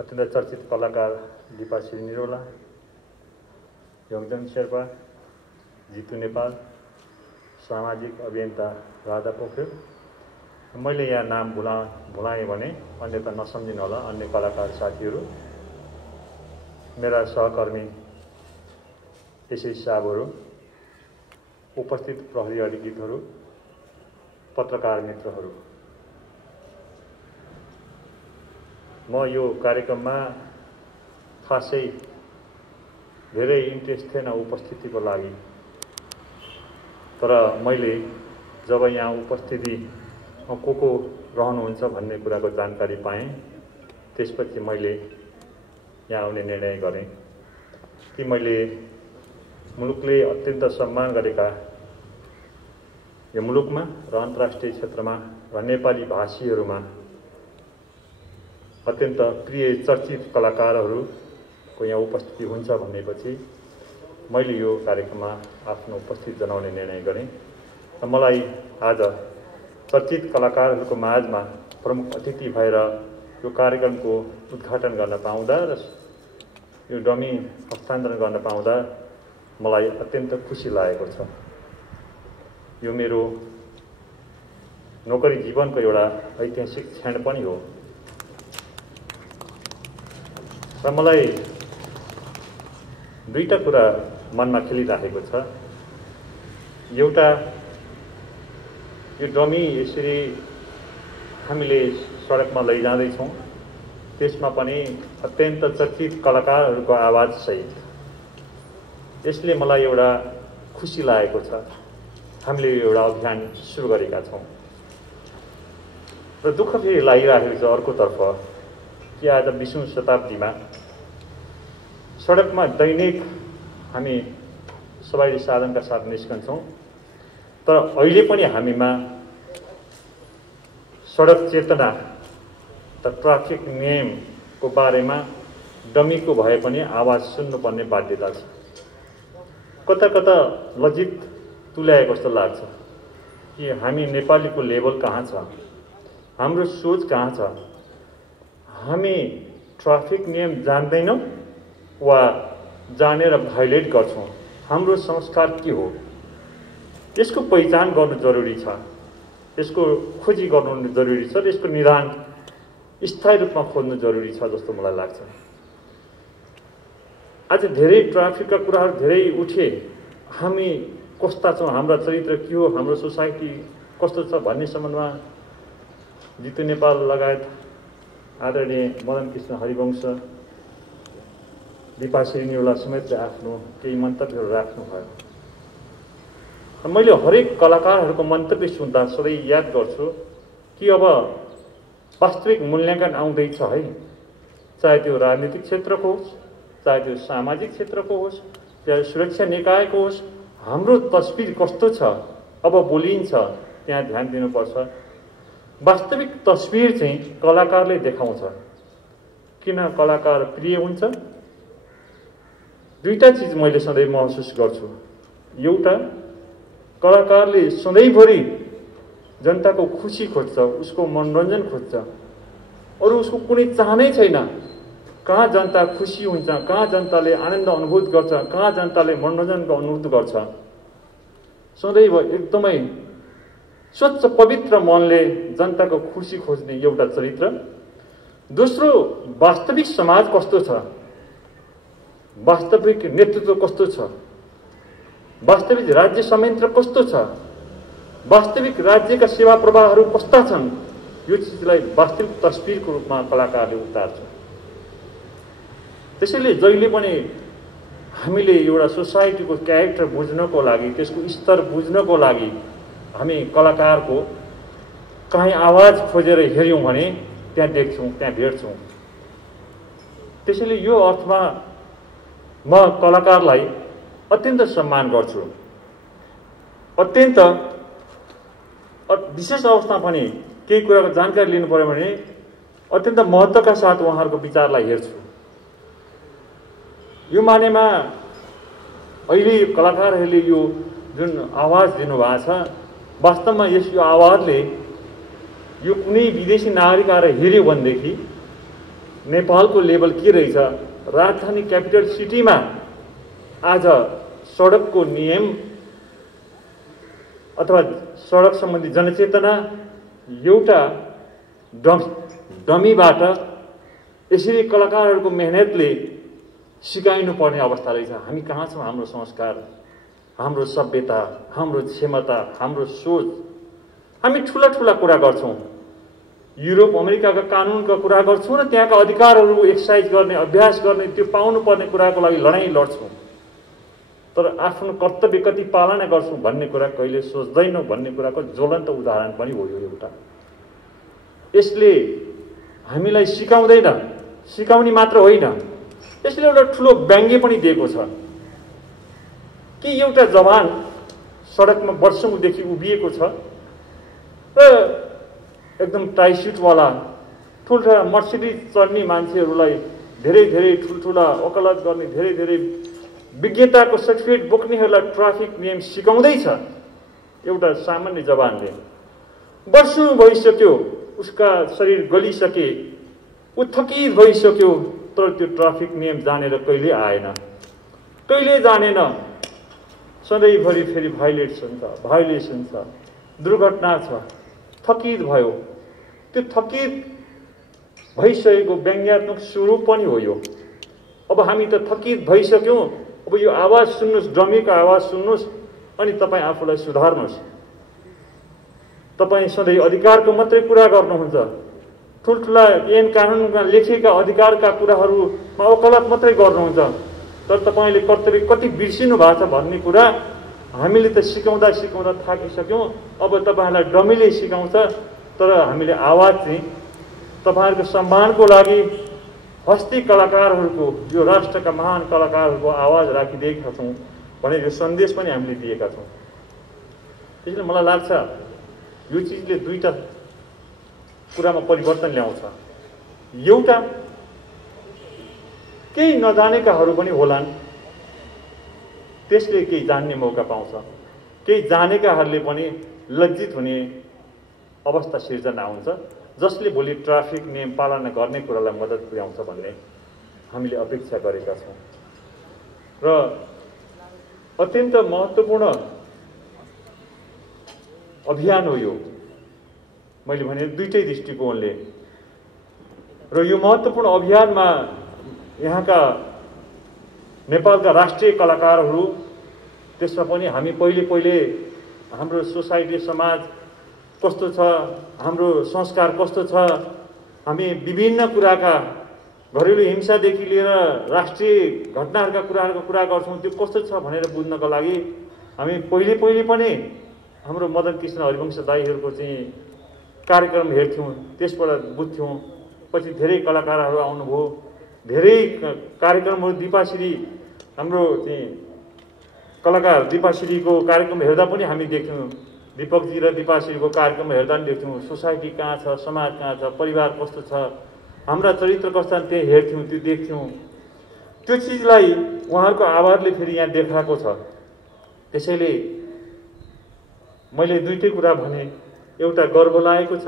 अत्यन्त चर्चित कलाकार दिपा श्री निरोला, योगजन शेर्पा, जितु नेपाल, सामाजिक अभियन्ता राधा पोखरेल। मैले यहाँ नाम भुलाएँ भने अन्यथा नसम्झिनु होला। अन्य कलाकार साथीहरू, मेरा सहकर्मी एसएस साहबहरू, उपस्थित प्रहरी अधिकृतहरू, पत्रकार मित्रहरू, म यो कार्यक्रममा खासै धेरै इन्ट्रेस्ट थिएन उपस्थितिको लागि, तर मैले जब यहाँ उपस्थिति को रहनुहुन्छ भन्ने कुराको जानकारी पाएँ त्यसपछि मैले यहाँ आउने निर्णय गरेँ कि मैले मुलुकले अत्यन्त सम्मान गरेका यो मुलुकमा र अन्तर्राष्ट्रिय क्षेत्रमा र नेपाली भाषीहरूमा अत्यन्त प्रिय चर्चित कलाकारहरूको यहाँ उपस्थिति हुन्छ भनेपछि मैले यो कार्यक्रममा आफ्नो उपस्थिति जनाउने निर्णय गरेँ। र मलाई आज चर्चित कलाकारहरूको माझमा प्रमुख अतिथि भएर यो कार्यक्रमको उद्घाटन गर्न पाउँदा र यो डमी हस्तान्तरण गर्न पाउँदा मलाई अत्यन्त खुसी लागेको छ। यो मेरो नोकरी जीवनको एउटा ऐतिहासिक क्षण पनि हो र मलाई दुईटा कुरा मनमा खेलिराखेको छ। एउटा, यो डमी यसरी हामीले सडकमा लैजाँदैछौँ, त्यसमा पनि अत्यन्त चर्चित कलाकारहरूको आवाज सहित। यसले मलाई एउटा खुसी लागेको छ, हामीले एउटा अभियान सुरु गरेका छौँ। र दुःख फेरि लागिरहेको छ अर्कोतर्फ कि आज 20औं शताब्दीमा सडकमा दैनिक हामी सवारी साधनका साथ निस्कन्छौँ, तर अहिले पनि हामीमा सडक चेतना त ट्राफिक नियमको बारेमा डमीको भए पनि आवाज सुन्नुपर्ने बाध्यता छ। कता कता लज्जित तुल्याएको जस्तो लाग्छ कि हामी नेपालीको लेभल कहाँ छ, हाम्रो सोच कहाँ छ। हामी ट्राफिक नियम जान्दैनौँ वा जानेर भाइलेट गर्छौँ। हाम्रो संस्कार के हो, यसको पहिचान गर्नु जरुरी छ। त्यसको खोजी गर्नु जरुरी छ र यसको निदान स्थायी रूपमा खोज्नु जरुरी छ जस्तो मलाई लाग्छ। आज धेरै ट्राफिकका कुराहरू धेरै उठे, हामी कस्ता छौँ, हाम्रा चरित्र के हो, हाम्रो सोसाइटी कस्तो छ भन्ने सम्बन्धमा जितु नेपाल लगायत आदरणीय मदन कृष्ण हरिवंश, दिपा श्रीनिवाला समेतले आफ्नो केही मन्तव्यहरू राख्नुभयो। मैले हरेक कलाकारहरूको मन्तव्य सुन्दा सधैँ याद गर्छु कि अब वास्तविक मूल्याङ्कन आउँदैछ है, चाहे त्यो राजनीतिक क्षेत्रको होस्, चाहे त्यो सामाजिक क्षेत्रको होस्, चाहे सुरक्षा निकायको होस्, हाम्रो तस्बिर कस्तो छ अब बोलिन्छ त्यहाँ ध्यान दिनुपर्छ। वास्तविक तस्बिर चाहिँ कलाकारले देखाउँछ। किन कलाकार प्रिय हुन्छ? दुईटा चिज मैले सधैँ महसुस गर्छु। एउटा, कलाकारले सधैँभरि जनताको खुसी खोज्छ, उसको मनोरञ्जन खोज्छ, अरू उसको कुनै चाहनै छैन। कहाँ जनता खुसी हुन्छ, कहाँ जनताले आनन्द अनुभूत गर्छ, कहाँ जनताले मनोरञ्जनको अनुभूत गर्छ, सदैव एकदमै स्वच्छ पवित्र मनले जनताको खुसी खोज्ने एउटा चरित्र। दोस्रो, वास्तविक समाज कस्तो छ, वास्तविक नेतृत्व कस्तो छ, वास्तविक राज्य संयन्त्र कस्तो छ, वास्तविक राज्यका सेवा प्रवाहहरू कस्ता छन्, यो चिजलाई वास्तविक तस्बिरको रूपमा कलाकारले उतार्छ। त्यसैले जहिले पनि हामीले एउटा सोसाइटीको क्यारेक्टर बुझ्नको लागि, त्यसको स्तर बुझ्नको लागि हामी कलाकारको कहीँ आवाज खोजेर हेऱ्यौँ भने त्यहाँ देख्छौँ, त्यहाँ भेट्छौँ। त्यसैले यो अर्थमा म कलाकारलाई अत्यन्त सम्मान गर्छु। अत्यन्त विशेष अवस्थामा पनि केही कुराको जानकारी लिनु पर्यो भने अत्यन्त महत्त्वका साथ उहाँहरूको विचारलाई हेर्छु। यो मानेमा अहिले कलाकारहरूले यो जुन आवाज दिनुभएको छ, वास्तवमा यो आवाजले यो कुनै विदेशी नागरिक आएर हेऱ्यो भनेदेखि नेपालको लेभल के रहेछ, राजधानी क्यापिटल सिटीमा आज सडकको नियम अथवा सडक सम्बन्धी जनचेतना एउटा डमीबाट यसरी कलाकारहरूको मेहनतले सिकाइनु पर्ने अवस्था रहेछ। हामी कहाँ छौँ? हाम्रो संस्कार, हाम्रो सभ्यता, हाम्रो क्षमता, हाम्रो सोच, हामी ठुला ठुला कुरा गर्छौँ। युरोप अमेरिकाका कानुनका कुरा गर्छौँ र त्यहाँका अधिकारहरू एक्सर्साइज गर्ने, अभ्यास गर्ने, त्यो पाउनुपर्ने कुराको लागि लडाइँ लड्छौँ। तर आफ्नो कर्तव्य कति पालना गर्छौँ भन्ने कुरा कहिले सोच्दैनौँ भन्ने कुराको ज्वलन्त उदाहरण पनि हो यो एउटा। यसले हामीलाई सिकाउँदैन, सिकाउने मात्र होइन, यसले एउटा ठुलो व्यङ्ग्य पनि दिएको छ कि एउटा जवान सडकमा वर्षौँदेखि उभिएको छ र एकदम टाइसुटवाला ठुल्ठुला मर्सिडिज चढ्ने मान्छेहरूलाई धेरै धेरै ठुल्ठुला वकालत गर्ने, धेरै धेरै विज्ञताको सर्टिफिकेट बोक्नेहरूलाई ट्राफिक नियम सिकाउँदैछ। एउटा सामान्य जवानले वर्षौँ भइसक्यो, उसका शरीर गलिसके, ऊ थकित भइसक्यो, तर त्यो ट्राफिक नियम जानेर कहिले आएन, कहिले जानेन। सधैँभरि फेरि भाइलेसन छ, दुर्घटना छ, थकित भयो। त्यो थकित भइसकेको व्यङ्ग्यात्मक स्वरूप पनि हो यो। अब हामी त थकित भइसक्यौँ, अब यो आवाज सुन्नुहोस्, डमीको आवाज सुन्नुहोस्, अनि तपाईँ आफूलाई सुधार्नुहोस्। तपाईँ सधैँ अधिकारको मात्रै कुरा गर्नुहुन्छ, ठुल्ठुला ऐन कानुनमा लेखिएका अधिकारका कुराहरूमा वकालत मात्रै गर्नुहुन्छ, तर तपाईँले कर्तव्य कति बिर्सिनु भएको छ भन्ने कुरा हामीले त सिकाउँदा सिकाउँदा थाकिसक्यौँ। अब तपाईँहरूलाई डमीले सिकाउँछ, तर हामीले आवाज चाहिँ तपाईँहरूको सम्मानको लागि हस्ती कलाकारहरूको, यो राष्ट्रका महान कलाकारहरूको आवाज राखिदिएका छौँ भने यो सन्देश पनि हामीले दिएका छौँ। त्यसैले मलाई लाग्छ यो चिजले दुईटा कुरामा परिवर्तन ल्याउँछ। एउटा, केही नजानेकाहरू पनि होलान्, त्यसले केही जान्ने मौका पाउँछ, केही जानेकाहरूले पनि लज्जित हुने अवस्था सिर्जना हुन्छ, जसले भोलि ट्राफिक नियम पालना गर्ने कुरालाई मद्दत पुर्याउँछ भन्ने हामीले अपेक्षा गरेका छौँ। र अत्यन्त महत्त्वपूर्ण अभियान हो यो। मैले भने दुईटै दृष्टिकोणले। र यो महत्त्वपूर्ण अभियानमा यहाँका नेपालका राष्ट्रिय कलाकारहरू, त्यसमा पनि हामी पहिले हाम्रो सोसाइटी समाज कस्तो छ, हाम्रो संस्कार कस्तो छ, हामी विभिन्न कुराका घरेलु हिंसादेखि लिएर राष्ट्रिय घटनाहरूका कुराहरूको कुरा गर्छौँ, त्यो कस्तो छ भनेर बुझ्नको लागि हामी पहिले पनि हाम्रो मदन कृष्ण हरिवंश दाईहरूको चाहिँ कार्यक्रम हेर्थ्यौँ, त्यसबाट बुझ्थ्यौँ। पछि धेरै कलाकारहरू आउनुभयो, धेरै कार्यक्रमहरू दिपाश्री हाम्रो चाहिँ कलाकार दिपाश्रीको कार्यक्रम हेर्दा पनि हामी देख्थ्यौँ, दीपकजी र दिपाश्रीको कार्यक्रम हेर्दा पनि देख्थ्यौँ सोसाइटी कहाँ छ, समाज कहाँ छ, परिवार कस्तो छ, हाम्रा चरित्र कस्ता त्यही हेर्थ्यौँ, त्यो देख्थ्यौँ। त्यो चिजलाई उहाँहरूको आवाजले फेरि यहाँ देखाएको छ। त्यसैले मैले दुईटै कुरा भने, एउटा गर्व लागेको छ,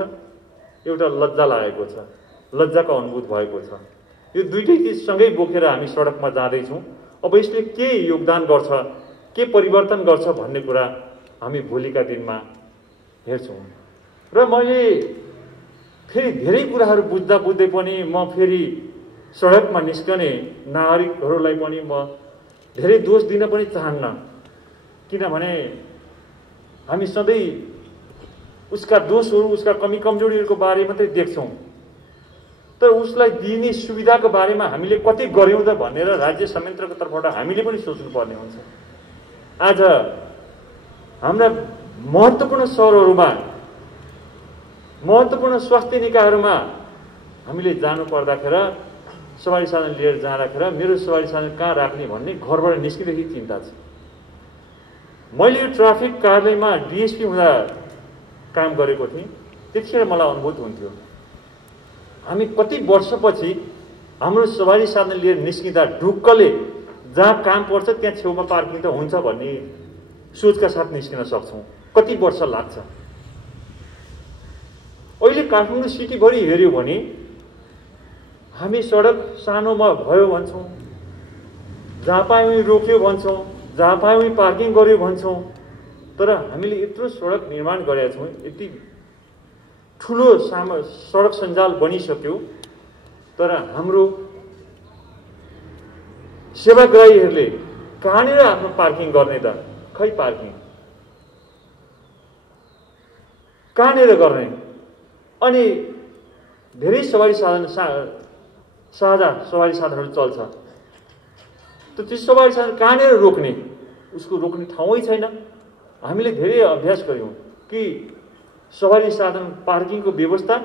एउटा लज्जा लागेको छ, लज्जाको अनुभूत भएको छ। यो दुईटै चिज सँगै बोकेर हामी सडकमा जाँदैछौँ। अब यसले के योगदान गर्छ, के परिवर्तन गर्छ भन्ने कुरा हामी भोलिका दिनमा हेर्छौँ। र मैले फेरि धेरै कुराहरू बुझ्दै पनि म फेरि सडकमा निस्कने नागरिकहरूलाई पनि म धेरै दोष दिन पनि चाहन्न, किनभने हामी सधैँ उसका दोषहरू, उसका कमी कमजोरीहरूको बारे मात्रै देख्छौँ, तर उसलाई दिने सुविधाको बारेमा हामीले कति गर्यौँ त भनेर राज्य संयन्त्रको तर्फबाट हामीले पनि सोच्नुपर्ने हुन्छ। आज हाम्रा महत्त्वपूर्ण सहरहरूमा, महत्त्वपूर्ण स्वास्थ्य निकायहरूमा हामीले जानु पर्दाखेरि सवारी साधन लिएर जाँदाखेरि मेरो सवारी साधन कहाँ राख्ने भन्ने घरबाट निस्किँदेखि चिन्ता छ। मैले यो ट्राफिक कार्यालयमा डिएसपी हुँदा काम गरेको थिएँ, त्यतिखेर मलाई अनुभूत हुन्थ्यो हामी कति वर्षपछि हाम्रो सवारी साधन लिएर निस्किँदा ढुक्कले जहाँ काम पर्छ त्यहाँ छेउमा पार्किङ त हुन्छ भन्ने सोचका साथ निस्किन सक्छौँ। कति वर्ष लाग्छ। अहिले काठमाडौँ सिटीभरि हेऱ्यो भने हामी सडक सानोमा भयो भन्छौँ, जहाँ पायौँ रोक्यो भन्छौँ, जहाँ पायौँ पार्किङ गर्यो भन्छौँ, तर हामीले यत्रो सडक निर्माण गरेका छौँ, यति ठुलो सडक सञ्जाल बनिसक्यो, तर हाम्रो सेवाग्राहीहरूले कहाँनिर आफ्नो पार्किङ गर्ने त? खै पार्किङ कहाँनिर गर्ने? अनि धेरै सवारी साधन साझा सवारी साधनहरू चल्छ, त त्यो सवारी साधन कहाँनिर रोक्ने? उसको रोक्ने ठाउँै छैन। हामीले धेरै अभ्यास गऱ्यौँ कि सवारी साधन पार्किङको व्यवस्था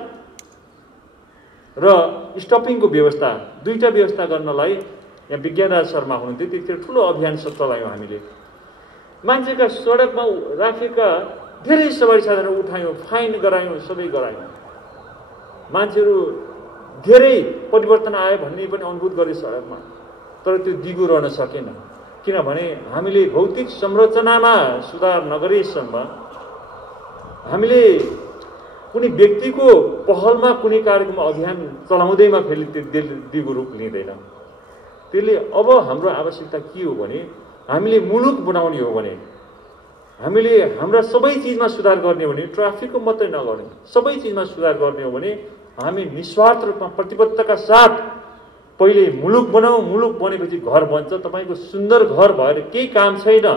र स्टपिङको व्यवस्था, दुईटा व्यवस्था गर्नलाई यहाँ विज्ञानराज शर्मा हुनुहुन्थ्यो, त्यतिखेर ठुलो अभियान चलायौँ हामीले। मान्छेका सडकमा राखेका धेरै सवारी साधनहरू उठायौँ, फाइन गरायौँ, सबै गरायौँ। मान्छेहरू धेरै परिवर्तन आयो भन्ने पनि अनुभूत गरे सडकमा, तर त्यो दिगो रहन सकेन, किनभने हामीले भौतिक संरचनामा सुधार नगरेसम्म हामीले कुनै व्यक्तिको पहलमा कुनै कार्यक्रम अभियान चलाउँदैमा फेरि त्यो दिगो रूप लिँदैन। त्यसले अब हाम्रो आवश्यकता के हो भने हामीले मुलुक बनाउने हो भने, हामीले हाम्रा सबै चिजमा सुधार गर्ने हो भने, ट्राफिकको मात्रै नगर्ने, सबै चिजमा सुधार गर्ने हो भने हामी निस्वार्थ रूपमा प्रतिबद्धताका साथ पहिले मुलुक बनाऊ। मुलुक बनेपछि घर बन्छ। तपाईँको सुन्दर घर भएर केही काम छैन।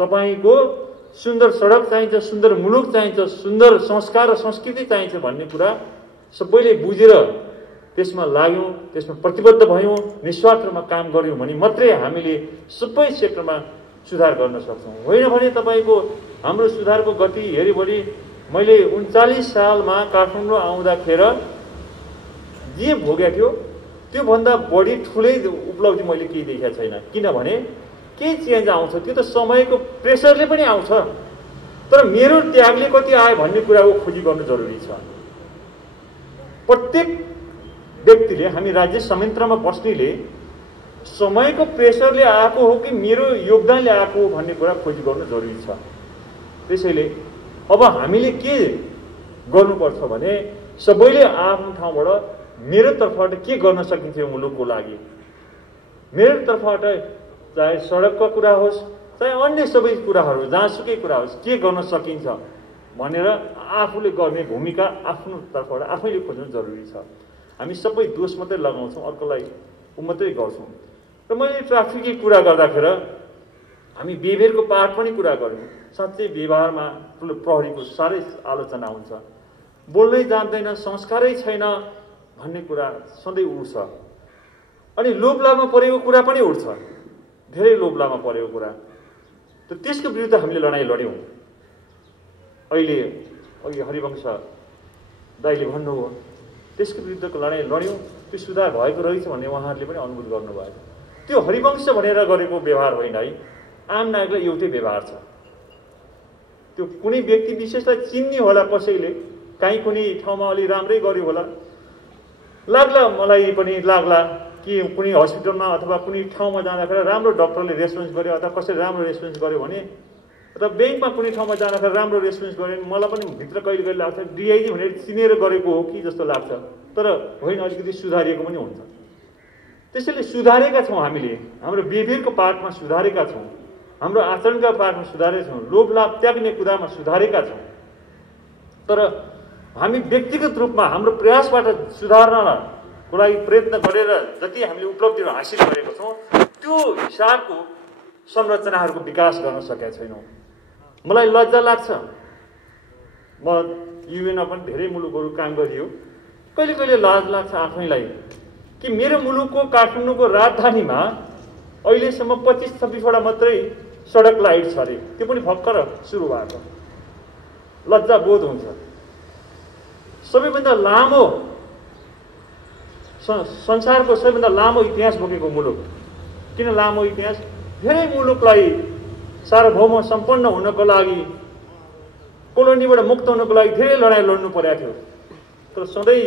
तपाईँको सुन्दर सडक चाहिन्छ, सुन्दर मुलुक चाहिन्छ, सुन्दर संस्कार र संस्कृति चाहिन्छ भन्ने कुरा सबैले बुझेर त्यसमा लाग्यौँ, त्यसमा प्रतिबद्ध भयौँ, निस्वार्थ रूपमा काम गऱ्यौँ भने मात्रै हामीले सबै क्षेत्रमा सुधार गर्न सक्छौँ। होइन भने तपाईँको हाम्रो सुधारको गति हेऱ्यो भने मैले 39 सालमा काठमाडौँ आउँदाखेरि जे भोगेको थियो त्योभन्दा बढी ठुलै उपलब्धि मैले केही देखेको छैन। किनभने केही चेन्ज आउँछ, त्यो त समयको प्रेसरले पनि आउँछ, तर मेरो त्यागले कति आयो भन्ने कुराको खोजी गर्नु जरुरी छ। प्रत्येक व्यक्तिले, हामी राज्य संयन्त्रमा बस्नेले समयको प्रेसरले आएको हो कि मेरो योगदानले आएको हो भन्ने कुरा खोजी गर्नु जरुरी छ। त्यसैले अब हामीले के गर्नुपर्छ भने सबैले आफ्नो ठाउँबाट मेरो तर्फबाट के गर्न सकिन्छ यो मुलुकको लागि, मेरो तर्फबाट चाहे सडकको कुरा होस् चाहे अन्य सबै कुराहरू, जहाँसुकै कुरा होस्, के गर्न सकिन्छ भनेर आफूले गर्ने भूमिका आफ्नो तर्फबाट आफैले खोज्नु जरुरी छ। हामी सबै दोष मात्रै लगाउँछौँ, अर्कोलाई मात्रै गर्छौँ। र मैले ट्राफिककै कुरा गर्दाखेरि हामी बिहेभियरको पार्ट पनि कुरा गऱ्यौँ। साँच्चै व्यवहारमा ठुलो प्रहरीको साह्रै आलोचना हुन्छ। बोल्नै जान्दैन, संस्कारै छैन भन्ने कुरा सधैँ उठ्छ। अनि लोभलाभमा परेको कुरा पनि उठ्छ, धेरै लोभलाभमा परेको कुरा। त त्यसको विरुद्ध हामीले लडाइँ लड्यौँ। अघि हरिवंश दाइले भन्नुभयो, त्यसको विरुद्धको लडाइँ लड्यौँ, त्यो सुधार भएको रहेछ भन्ने उहाँहरूले पनि अनुभूत गर्नुभयो। त्यो हरिवंश भनेर गरेको व्यवहार होइन है, आम नागरिकलाई एउटै व्यवहार छ। त्यो कुनै व्यक्ति विशेषलाई चिन्ने होला, कसैले काहीँ कुनै ठाउँमा अलि राम्रै गर्यो होला, लाग्ला मलाई पनि लाग्ला कि कुनै हस्पिटलमा अथवा कुनै ठाउँमा जाँदाखेरि राम्रो डक्टरले रेस्पोन्स गर्यो अथवा कसैले राम्रो रेस्पोन्स गर्यो भने, अथवा ब्याङ्कमा कुनै ठाउँमा जाँदाखेरि राम्रो रेस्पोन्स गर्यो भने मलाई पनि भित्र कहिले कहिले लाग्छ डिआइजी भनेर चिनेर गरेको हो कि जस्तो लाग्छ। तर होइन, अलिकति सुधारिएको पनि हुन्छ। त्यसैले सुधारेका छौँ, हामीले हाम्रो बिहेभियरको पार्टमा सुधारेका छौँ, हाम्रो आचरणका पार्टमा सुधारेका छौँ, लोभ लाभ त्याग्ने कुरामा सुधारेका छौँ। तर हामी व्यक्तिगत रूपमा हाम्रो प्रयासबाट सुधार्नको लागि प्रयत्न गरेर जति हामीले उपलब्धिहरू हासिल गरेको छौँ, त्यो हिसाबको संरचनाहरूको विकास गर्न सकेका छैनौँ। मलाई लज्जा लाग्छ, म युएनमा पनि धेरै मुलुकहरू काम गरियो, कहिले कहिले लाज लाग्छ आफैलाई कि मेरो मुलुकको काठमाडौँको राजधानीमा अहिलेसम्म 25-26वटा मात्रै सडक लाइट छ अरे, त्यो पनि भर्खर सुरु भएको। लज्जा बोध हुन्छ। सबैभन्दा लामो संसारको सबैभन्दा लामो इतिहास बोकेको मुलुक। किन लामो इतिहास? धेरै मुलुकलाई सार्वभौम सम्पन्न हुनको लागि, कोलोनीबाट मुक्त हुनको लागि धेरै लडाइँ लड्नु परेको थियो। तर सधैँ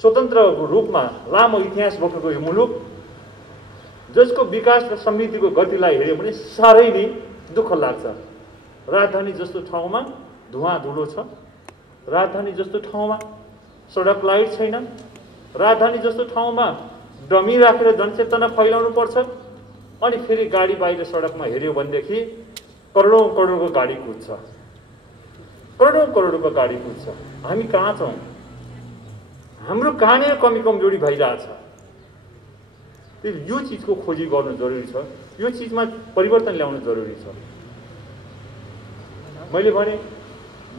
स्वतन्त्र रूपमा लामो इतिहास बोकेको यो मुलुक, जसको विकास र समृद्धिको गतिलाई हेऱ्यो भने साह्रै नै दुःख लाग्छ। राजधानी जस्तो ठाउँमा धुवाँ धुलो छ, राजधानी जस्तो ठाउँमा सडक लाइट छैन, राजधानी जस्तो ठाउँमा डमी राखेर जनचेतना फैलाउनु पर्छ। अनि फेरि गाडी बाहिर सडकमा हेऱ्यो भनेदेखि करोडौँ करोडको गाडी कुद्छ, करोडौँ करोडको गाडी कुद्छ। हामी कहाँ छौँ? हाम्रो कहाँनिर कमी कमजोरी भइरहेछ। यो चिजको खोजी गर्नु जरुरी छ, यो चिजमा परिवर्तन ल्याउनु जरुरी छ। मैले भने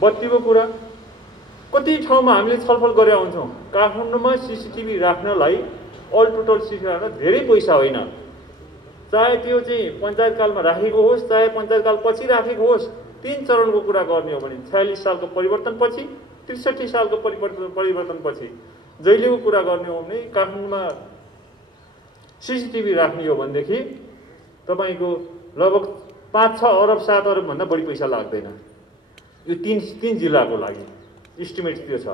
बत्तीको कुरा कति ठाउँमा हामीले छलफल गरेर आउँछौँ। काठमाडौँमा सिसिटिभी राख्नलाई अल टोटल सिसिटिभी राख्न धेरै पैसा होइन, चाहे त्यो चाहिँ पञ्चायतकालमा राखेको होस्, चाहे पञ्चायतकाल पछि राखेको होस्। 3 चरणको कुरा गर्ने हो भने 46 सालको परिवर्तनपछि, 63 सालको परिवर्तनपछि जहिलेको कुरा गर्ने हो भने काठमाडौँमा सिसिटिभी राख्ने हो भनेदेखि तपाईँको लगभग 5-6 अरब 7 अरबभन्दा बढी पैसा लाग्दैन। यो तीन जिल्लाको लागि इस्टिमेट त्यो छ।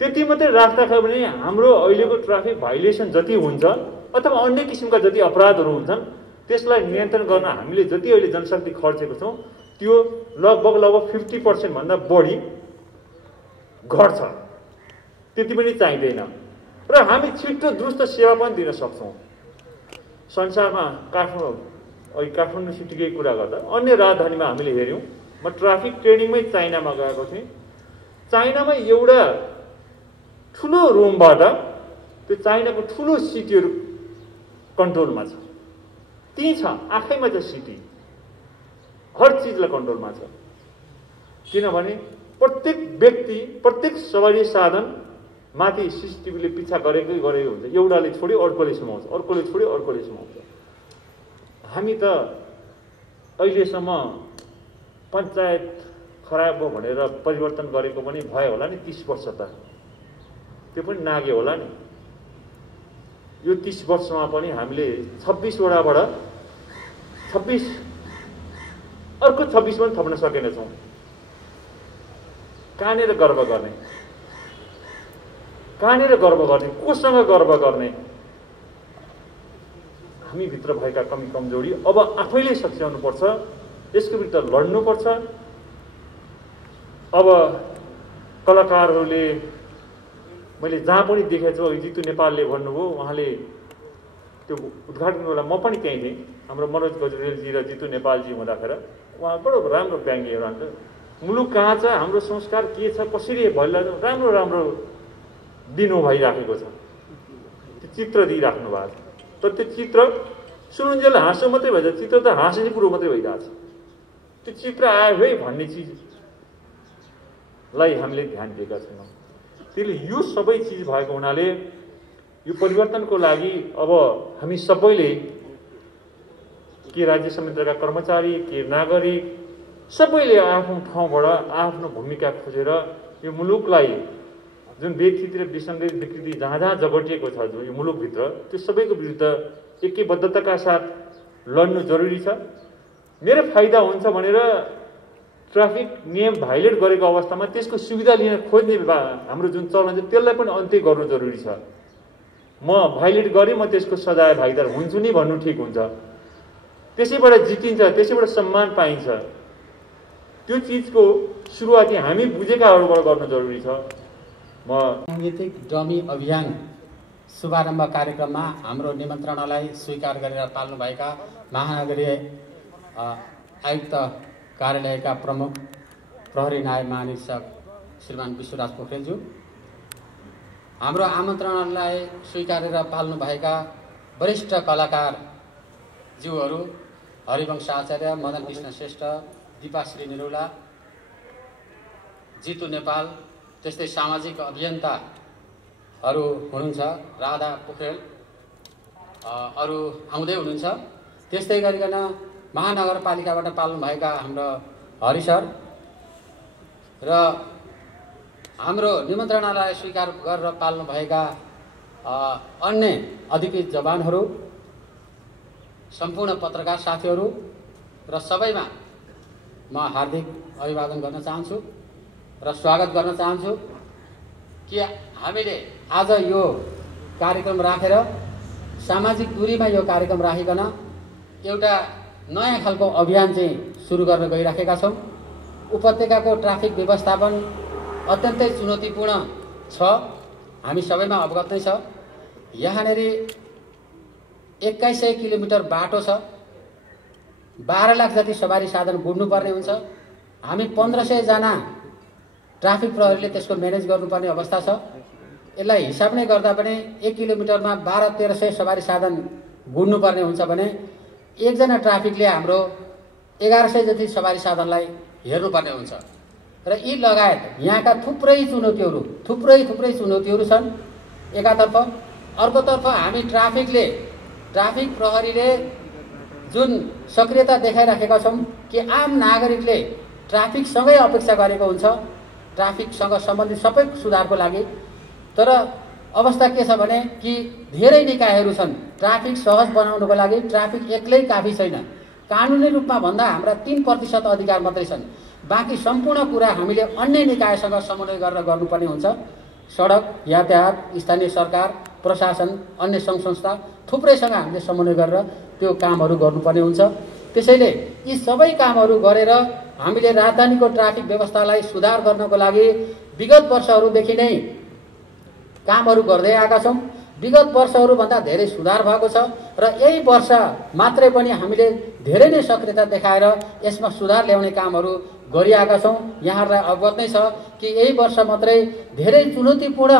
त्यति मात्रै राख्दाखेरि पनि हाम्रो अहिलेको ट्राफिक भाइलेसन जति हुन्छ अथवा अन्य किसिमका जति अपराधहरू हुन्छन्, त्यसलाई नियन्त्रण गर्न हामीले जति अहिले जनशक्ति खर्चेको छौँ, त्यो लगभग 50% भन्दा बढी घट्छ। त्यति पनि चाहिँदैन र हामी छिटो द्रुत सेवा पनि दिन सक्छौँ। संसारमा काठमाडौँ सिटीकै कुरा गर्दा अन्य राजधानीमा हामीले हेऱ्यौँ। म ट्राफिक ट्रेनिङमै चाइनामा गएको थिएँ। चाइनामा एउटा ठुलो रुमबाट त्यो चाइनाको ठुलो सिटीहरू कन्ट्रोलमा छ। त्यही छ, आफैमा छ सिटी, हर चिजलाई कन्ट्रोलमा छ। किनभने प्रत्येक व्यक्ति, प्रत्येक सवारी साधन माथि सिसिटिभीले पिछा गरेको हुन्छ। एउटाले छोड्यो अर्कोले सुमाउँछ, अर्कोले छोड्यो अर्कोले सुमाउँछ। हामी त अहिलेसम्म पञ्चायत खराब भयो भनेर परिवर्तन गरेको पनि भयो होला नि 30 वर्ष त, त्यो पनि नाग्यो होला नि। यो 30 वर्षमा पनि हामीले 26 वडाबाट 26 अर्को 26 पनि थप्न सकेनछौँ। कहाँनिर गर्व गर्ने? कहाँनिर गर्व गर्ने? कोसँग गर्व गर्ने? हामीभित्र भएका कमी कमजोरी अब आफैले सच्याउनुपर्छ, यसको विरुद्ध लड्नुपर्छ। अब कलाकारहरूले मैले जहाँ पनि देखेको छु, जितु नेपालले भन्नुभयो, उहाँले त्यो उद्घाटन बेला म पनि त्यहीँ थिएँ। हाम्रो मनोज गजरेलजी र जितु नेपालजी हुँदाखेरि उहाँ बडो राम्रो व्यङ्ग्य एउटा मुलुक कहाँ छ, हाम्रो संस्कार के छ, कसरी भइरहेको राम्रो राम्रो दिनु भइराखेको छ, त्यो चित्र दिइराख्नु भएको छ। तर त्यो चित्र सुरुन्जेल हाँसो मात्रै भइरहेछ, चित्र त हाँस्ने कुरो मात्रै भइरहेछ। त्यो चित्र आयो है भन्ने चिजलाई हामीले ध्यान दिएका छैनौँ। त्यसले यो सबै चिज भएको हुनाले यो परिवर्तनको लागि अब हामी सबैले, के राज्य संयन्त्रका कर्मचारी, के नागरिक, सबैले आफ्नो ठाउँबाट आफ्नो भूमिका खोजेर यो मुलुकलाई जुन व्यथित र विसङ्गत विकृति जहाँ जहाँ जगटिएको छ जो यो मुलुकभित्र, त्यो सबैको विरुद्ध एकबद्धताका साथ लड्नु जरुरी छ। मेरो फाइदा हुन्छ भनेर ट्राफिक नियम भाइलेट गरेको अवस्थामा त्यसको सुविधा लिन खोज्ने हाम्रो जुन चलन छ त्यसलाई पनि अन्त्य गर्नु जरुरी छ। म भाइलेट गरेँ, म त्यसको सजाय भागीदार हुन्छु नि भन्नु ठिक हुन्छ। त्यसैबाट जितिन्छ, त्यसैबाट सम्मान पाइन्छ। त्यो चिजको सुरुवाती हामी बुझेकाहरूबाट गर्न जरुरी छ। म साङ्गीतिक डमी अभियान शुभारम्भ कार्यक्रममा हाम्रो निमन्त्रणालाई स्वीकार गरेर पाल्नुभएका महानगरीय आयुक्त कार्यालयका प्रमुख प्रहरी नायब महानिरीक्षक श्रीमान विश्वराज पोखरेलज्यू, हाम्रो आमन्त्रणालाई स्वीकारेर पाल्नुभएका वरिष्ठ कलाकार ज्यूहरू हरिवंश आचार्य, मदन कृष्ण श्रेष्ठ, दीपाश्री निरौला, जितु नेपाल, त्यस्तै सामाजिक अभियन्ताहरू हुनुहुन्छ राधा पोखरेल, अरू आउँदै हुनुहुन्छ। त्यस्तै गरिकन महानगरपालिकाबाट पाल्नुभएका हाम्रो हरि सर र हाम्रो निमन्त्रणालाई स्वीकार गरेर पाल्नुभएका अन्य अधिकृत जवानहरू, सम्पूर्ण पत्रकार साथीहरू र सबैमा म हार्दिक अभिवादन गर्न चाहन्छु र स्वागत गर्न चाहन्छु कि हामीले आज यो कार्यक्रम राखेर सामाजिक दूरीमा यो कार्यक्रम राखिकन एउटा नयाँ खालको अभियान चाहिँ सुरु गर्न गइराखेका छौँ। उपत्यकाको ट्राफिक व्यवस्थापन अत्यन्तै चुनौतीपूर्ण छ, हामी सबैमा अवगत नै छ। यहाँनिर 2100 किलोमिटर बाटो छ, 12 लाख जति सवारी साधन गुड्नुपर्ने हुन्छ। हामी 1500 जना ट्राफिक प्रहरीले त्यसको म्यानेज गर्नुपर्ने अवस्था छ। यसलाई हिसाब नै गर्दा पनि 1 किलोमिटरमा 1200-1300 सवारी साधन गुड्नुपर्ने हुन्छ भने एकजना ट्राफिकले हाम्रो 1100 जति सवारी साधनलाई हेर्नुपर्ने हुन्छ। र यी लगायत यहाँका थुप्रै चुनौतीहरू छन् एकातर्फ। अर्कोतर्फ हामी ट्राफिक प्रहरीले जुन सक्रियता देखाइराखेका छौँ कि आम नागरिकले ट्राफिकसँगै अपेक्षा गरेको हुन्छ, ट्राफिकसँग सम्बन्धित सबै सुधारको लागि। तर अवस्था के छ भने कि धेरै निकायहरू छन् ट्राफिक सहज बनाउनको लागि। ट्राफिक एक्लै काफी छैन। कानुनी रूपमा भन्दा हाम्रा 3% अधिकार मात्रै छन्। बाँकी सम्पूर्ण कुरा हामीले अन्य निकायसँग समन्वय गरेर गर्नुपर्ने हुन्छ। सडक, यातायात, स्थानीय सरकार, प्रशासन, अन्य सङ्घ संस्था थुप्रैसँग हामीले समन्वय गरेर त्यो कामहरू गर्नुपर्ने हुन्छ। त्यसैले यी सबै कामहरू गरेर हामीले राजधानीको ट्राफिक व्यवस्थालाई सुधार गर्नको लागि विगत वर्षहरूदेखि नै कामहरू गर्दै आएका छौँ। विगत वर्षहरूभन्दा धेरै सुधार भएको छ र यही वर्ष मात्रै पनि हामीले धेरै नै सक्रियता देखाएर यसमा सुधार ल्याउने कामहरू गरिआएका छौँ। यहाँहरूलाई अवगत नै छ कि यही वर्ष मात्रै धेरै चुनौतीपूर्ण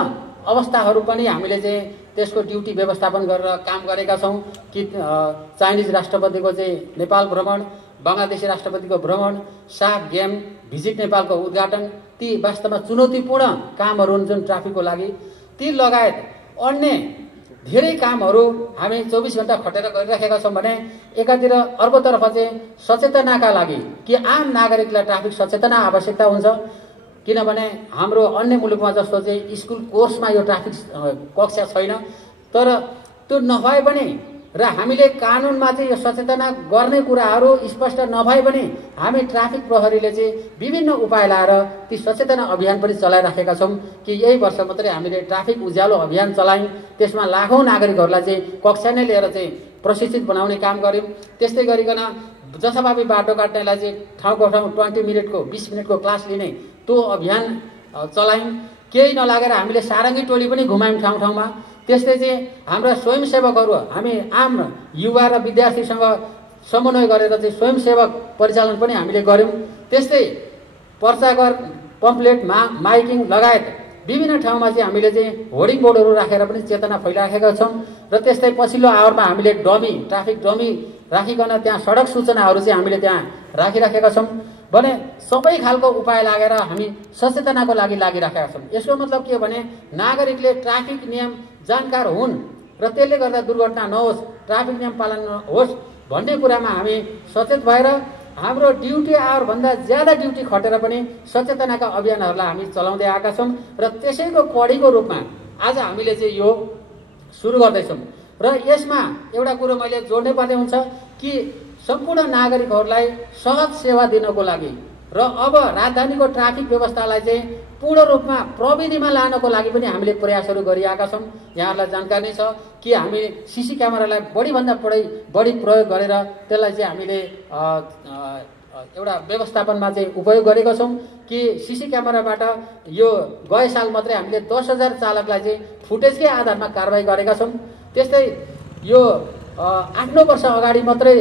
अवस्थाहरू पनि हामीले चाहिँ त्यसको ड्युटी व्यवस्थापन गरेर काम गरेका छौँ। कि चाइनिज राष्ट्रपतिको चाहिँ नेपाल भ्रमण, बङ्गलादेशी राष्ट्रपतिको भ्रमण, साफ गेम भिजिट नेपालको उद्घाटन, ती वास्तवमा चुनौतीपूर्ण कामहरू हुन् जुन ट्राफिकको लागि। ती लगायत अन्य धेरै कामहरू हामी 24 घण्टा खटेर गरिराखेका छौँ भने एकातिर अर्कोतर्फ चाहिँ सचेतनाका लागि कि आम नागरिकलाई ट्राफिक सचेतना आवश्यकता हुन्छ। किनभने हाम्रो अन्य मुलुकमा जस्तो चाहिँ स्कुल कोर्समा यो ट्राफिक कक्षा छैन। तर त्यो नभए पनि र हामीले कानुनमा चाहिँ यो सचेतना गर्ने कुराहरू स्पष्ट नभए पनि हामी ट्राफिक प्रहरीले चाहिँ विभिन्न उपाय लाएर ती सचेतना अभियान पनि चलाइराखेका छौँ। कि यही वर्ष मात्रै हामीले ट्राफिक उज्यालो अभियान चलायौँ। त्यसमा लाखौँ नागरिकहरूलाई चाहिँ कक्षा नै लिएर चाहिँ प्रशिक्षित बनाउने काम गऱ्यौँ। त्यस्तै गरिकन जथाभावी बाटो काट्नेलाई चाहिँ ठाउँको ठाउँ 20 मिनटको 20 मिनटको क्लास लिने त्यो अभियान चलायौँ। केही नलागेर हामीले सारङ्गी टोली पनि घुमायौँ ठाउँ ठाउँमा। त्यस्तै चाहिँ हाम्रा स्वयंसेवकहरू, हामी आम युवा र विद्यार्थीसँग समन्वय गरेर चाहिँ स्वयंसेवक परिचालन पनि हामीले गऱ्यौँ। त्यस्तै पर्चागर पम्पलेट माइकिङ लगायत विभिन्न ठाउँमा चाहिँ हामीले चाहिँ होर्डिङ बोर्डहरू राखेर पनि चेतना फैलाइराखेका छौँ। र त्यस्तै पछिल्लो आवरमा हामीले डमी ट्राफिक डमी राखिकन त्यहाँ सडक सूचनाहरू चाहिँ हामीले त्यहाँ राखिराखेका छौँ भने सबै खालको उपाय लागेर हामी सचेतनाको लागि लागिराखेका छौँ। यसको मतलब के हो भने नागरिकले ट्राफिक नियम जानकार हुन् र त्यसले गर्दा दुर्घटना नहोस्, ट्राफिक नियम पालन होस् भन्ने कुरामा हामी सचेत भएर हाम्रो ड्युटी आवरभन्दा ज्यादा ड्युटी खटेर पनि सचेतनाका अभियानहरूलाई हामी चलाउँदै आएका छौँ र त्यसैको कडीको रूपमा आज हामीले चाहिँ यो सुरु गर्दैछौँ। र यसमा एउटा कुरो मैले जोड्नै पर्ने हुन्छ कि सम्पूर्ण नागरिकहरूलाई सहज सेवा दिनको लागि र अब राजधानीको ट्राफिक व्यवस्थालाई चाहिँ पूर्ण रूपमा प्रविधिमा लानको लागि पनि हामीले प्रयासहरू गरिरहेका छौँ। यहाँहरूलाई जानकारी छ कि हामी सीसी क्यामेरालाई बढीभन्दा बढी प्रयोग गरेर त्यसलाई चाहिँ हामीले एउटा व्यवस्थापनमा चाहिँ उपयोग गरेका छौँ कि सीसी क्यामेराबाट यो गए साल मात्रै हामीले 10,000 चालकलाई चाहिँ फुटेजकै आधारमा कारबाही गरेका छौँ। त्यस्तै यो 8-9 वर्ष अगाडि मात्रै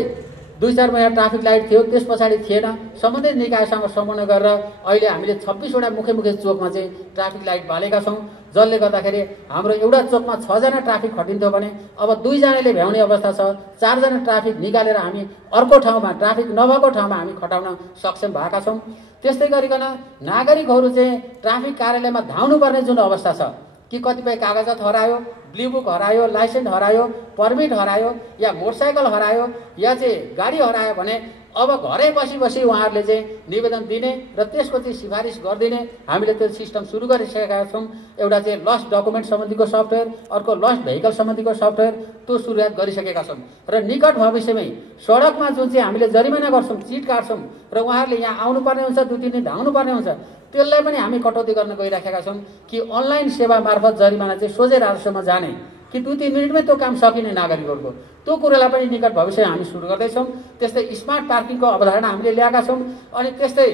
2-4 महिना ट्राफिक लाइट थियो, त्यस पछाडि थिएन। सम्बन्धित निकायसँग समन्वय गरेर अहिले हामीले 26वटा मुख्य चोकमा चाहिँ ट्राफिक लाइट बालेका छौँ, जसले गर्दाखेरि हाम्रो एउटा चोकमा 6 जना ट्राफिक खटिन्थ्यो भने अब 2 जनाले भ्याउने अवस्था छ। 4 जना ट्राफिक निकालेर हामी अर्को ठाउँमा ट्राफिक नभएको ठाउँमा हामी खटाउन सक्षम भएका छौँ। त्यस्तै गरिकन नागरिकहरू चाहिँ ट्राफिक कार्यालयमा धाउनुपर्ने जुन अवस्था छ कि कतिपय कागजात हरायो, ब्लू बुक हरायो, लाइसेन्स हरायो, पर्मिट हरायो या मोटरसाइकल हरायो या चाहिँ गाडी हरायो भने अब घरै बसी उहाँहरूले चाहिँ निवेदन दिने र त्यसको चाहिँ सिफारिस गरिदिने हामीले त्यो सिस्टम सुरु गरिसकेका छौँ। एउटा चाहिँ लस्ट डकुमेन्ट सम्बन्धीको सफ्टवेयर, अर्को लस्ट भेहिकल सम्बन्धीको सफ्टवेयर त्यो सुरुवात गरिसकेका छौँ। र निकट भविष्यमै सडकमा जुन चाहिँ हामीले जरिमाना गर्छौँ, चिट काट्छौँ र उहाँहरूले यहाँ आउनुपर्ने हुन्छ, 2-3 दिन धाउनुपर्ने हुन्छ, त्यसलाई पनि हामी कटौती गर्न गइराखेका छौँ कि अनलाइन सेवा मार्फत जरिमाना चाहिँ सोझै राजस्वमा जाने कि 2-3 मिनटमै त्यो काम सकिने नागरिकहरूको त्यो कुरालाई पनि निकट भविष्यमा हामी सुरु गर्दैछौँ। त्यस्तै स्मार्ट पार्किङको अवधारणा हामीले ल्याएका छौँ अनि त्यस्तै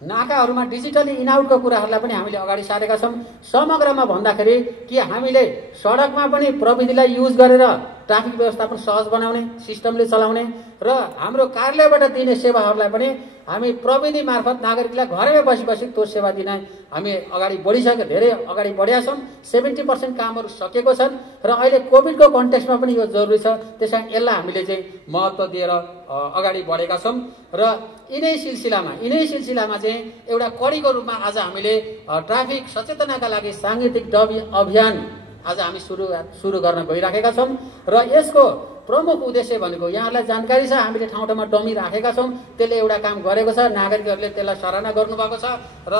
नाकाहरूमा डिजिटली इनआउटको कुराहरूलाई पनि हामीले अगाडि सारेका छौँ। समग्रमा भन्दाखेरि कि हामीले सडकमा पनि प्रविधिलाई युज गरेर ट्राफिक व्यवस्थापन सहज बनाउने, सिस्टमले चलाउने र हाम्रो कार्यालयबाट दिने सेवाहरूलाई पनि हामी प्रविधि मार्फत नागरिकलाई घरमै बसी त्यो सेवा दिन हामी अगाडि बढिसक्यो, धेरै अगाडि बढेका छौँ। 70% कामहरू सकेको छन् र अहिले कोभिडको कन्टेक्स्टमा पनि यो जरुरी छ, त्यसकारण यसलाई हामीले चाहिँ महत्त्व दिएर अगाडि बढेका छौँ। र यिनै सिलसिलामा चाहिँ एउटा कडीको रूपमा आज हामीले ट्राफिक सचेतनाका लागि साङ्गीतिक डमी अभियान आज हामी सुरु गर्न गइराखेका छौँ। र यसको प्रमुख उद्देश्य भनेको यहाँहरूलाई जानकारी छ, हामीले ठाउँ ठाउँमा डमी राखेका छौँ, त्यसले एउटा काम गरेको छ, नागरिकहरूले त्यसलाई सराहना गर्नुभएको छ। र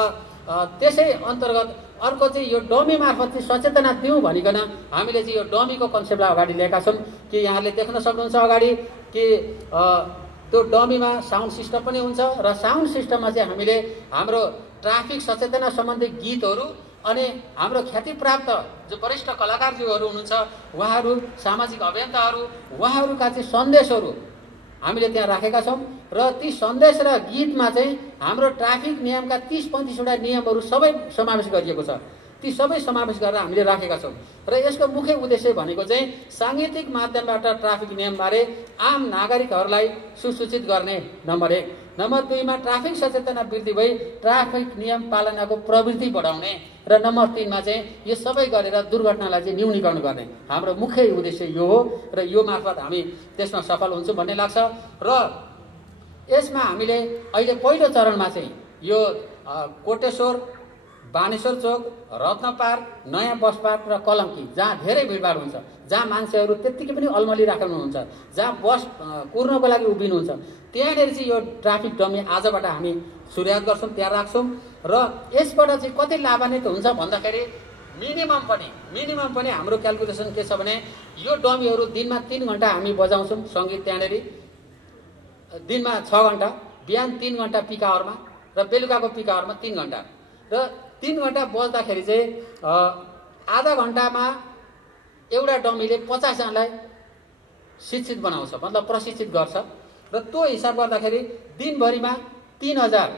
त्यसै अन्तर्गत अर्को चाहिँ यो डमी मार्फत चाहिँ सचेतना दिउँ भनिकन हामीले चाहिँ यो डमीको कन्सेप्टलाई अगाडि ल्याएका छौँ कि यहाँले देख्न सक्नुहुन्छ अगाडि कि त्यो डमीमा साउन्ड सिस्टम पनि हुन्छ र साउन्ड सिस्टममा चाहिँ हामीले हाम्रो ट्राफिक सचेतना सम्बन्धी गीतहरू अनि हाम्रो ख्यातिप्राप्त जो वरिष्ठ कलाकारज्यूहरू हुनुहुन्छ उहाँहरू, सामाजिक अभियन्ताहरू, उहाँहरूका चाहिँ सन्देशहरू हामीले त्यहाँ राखेका छौँ र ती सन्देश र गीतमा चाहिँ हाम्रो ट्राफिक नियमका 30-35वटा नियमहरू सबै समावेश गरिएको छ। ती सबै समावेश गरेर हामीले राखेका छौँ र यसको मुख्य उद्देश्य भनेको चाहिँ साङ्गीतिक माध्यमबाट ट्राफिक नियमबारे आम नागरिकहरूलाई सुसूचित गर्ने नम्बर 1। नम्बर 2 मा ट्राफिक सचेतना वृद्धि भई ट्राफिक नियम पालनाको प्रवृत्ति बढाउने र नम्बर 3 मा चाहिँ यो सबै गरेर दुर्घटनालाई चाहिँ न्यूनीकरण गर्ने हाम्रो मुख्य उद्देश्य यो हो र यो मार्फत हामी त्यसमा सफल हुन्छौँ भन्ने लाग्छ। र यसमा हामीले अहिले पहिलो चरणमा चाहिँ यो कोटेश्वर, बानेश्वर चोक, रत्न पार्क, नयाँ बस पार्क र कलङ्की जहाँ धेरै भिडभाड हुन्छ, जहाँ मान्छेहरू त्यत्तिकै पनि अल्मली राख्नुहुन्छ, जहाँ बस कुर्नको लागि उभिनुहुन्छ, त्यहाँनिर चाहिँ यो ट्राफिक डमी आजबाट हामी सुरुवात गर्छौँ, त्यहाँ राख्छौँ। र यसबाट चाहिँ कति लाभान्वित हुन्छ भन्दाखेरि मिनिमम पनि हाम्रो क्यालकुलेसन के छ भने यो डमीहरू दिनमा 3 घन्टा हामी बजाउँछौँ सङ्गीत त्यहाँनिर, दिनमा 6 घन्टा, बिहान 3 घन्टा पिक आवरमा र बेलुकाको पिक आवरमा 3 घन्टा। र 3 घन्टा बज्दाखेरि चाहिँ आधा घन्टामा एउटा डमीले 50 जनालाई शिक्षित बनाउँछ, मतलब प्रशिक्षित गर्छ र त्यो हिसाब गर्दाखेरि दिनभरिमा 3000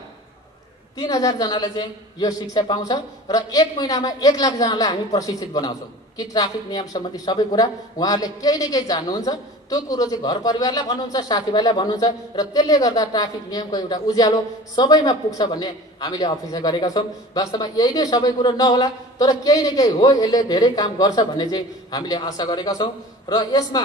जनाले चाहिँ यो शिक्षा पाउँछ र 1 महिनामा 1 लाख जनालाई हामी प्रशिक्षित बनाउँछौँ। कि ट्राफिक नियम सम्बन्धी सबै कुरा उहाँहरूले केही न केही जान्नुहुन्छ। त्यो कुरो चाहिँ घर परिवारलाई भन्नुहुन्छ, साथीभाइलाई भन्नुहुन्छ र त्यसले गर्दा ट्राफिक नियमको एउटा उज्यालो सबैमा पुग्छ भन्ने हामीले अपेक्षा गरेका छौँ। वास्तवमा यही नै सबै कुरो नहोला, तर केही न केही हो, यसले धेरै काम गर्छ भन्ने चाहिँ हामीले आशा गरेका छौँ। र यसमा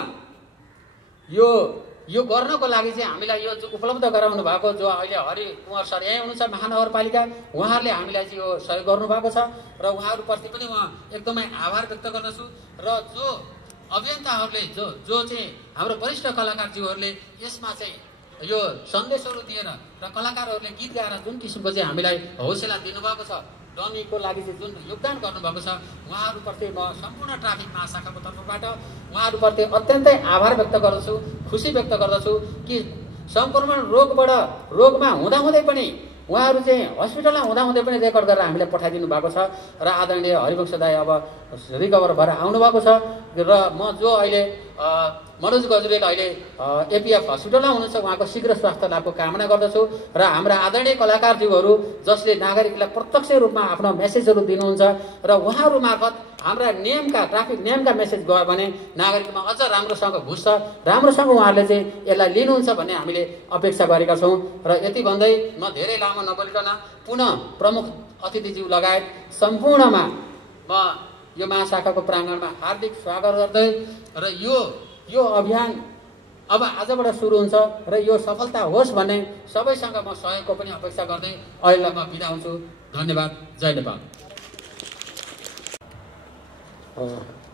यो गर्नको लागि चाहिँ हामीलाई यो उपलब्ध गराउनु भएको जो अहिले हरि कुँवर सर यहीँ हुनुहुन्छ महानगरपालिका, उहाँहरूले हामीलाई चाहिँ यो सहयोग गर्नुभएको छ र उहाँहरूप्रति पनि म एकदमै आभार व्यक्त गर्दछु। र जो अभियन्ताहरूले जो चाहिँ हाम्रो वरिष्ठ कलाकारज्यूहरूले यसमा चाहिँ यो सन्देशहरू दिएर र कलाकारहरूले गीत गाएर जुन किसिमको चाहिँ हामीलाई हौसला दिनुभएको छ, डमीको लागि चाहिँ जुन योगदान गर्नुभएको छ, उहाँहरूप्रति म सम्पूर्ण ट्राफिक महाशाखाको तर्फबाट उहाँहरूप्रति अत्यन्तै आभार व्यक्त गर्दछु, खुसी व्यक्त गर्दछु कि सङ्क्रमण रोगमा हुँदाहुँदै पनि उहाँहरू चाहिँ हस्पिटलमा हुँदाहुँदै पनि रेकर्ड गरेर हामीलाई पठाइदिनु भएको छ र आदरणीय हरिवंश दाई अब रिकभर भएर आउनुभएको छ। र म जो अहिले मनोज गजुरेल अहिले एपिएफ हस्पिटलमा हुनुहुन्छ, उहाँको शीघ्र स्वास्थ्य लाभको कामना गर्दछु। र हाम्रा आदरणीय कलाकारज्यूहरू जसले नागरिकलाई प्रत्यक्ष रूपमा आफ्नो मेसेजहरू दिनुहुन्छ र उहाँहरू मार्फत हाम्रा ट्राफिक नियमका मेसेज गयो भने नागरिकमा अझ राम्रोसँग घुस्छ, राम्रोसँग उहाँहरूले चाहिँ यसलाई लिनुहुन्छ भन्ने हामीले अपेक्षा गरेका छौँ। र यति भन्दै म धेरै लामो नबोलिकन पुनः प्रमुख अतिथिज्यू लगायत सम्पूर्णमा म यो महाशाखाको प्राङ्गणमा हार्दिक स्वागत गर्दै र यो अभियान अब आजबाट सुरु हुन्छ र यो सफलता होस् भन्ने सबैसँग म सहयोगको पनि अपेक्षा गर्दै अहिलेलाई म बिदा हुन्छु। धन्यवाद। जय नेपाल।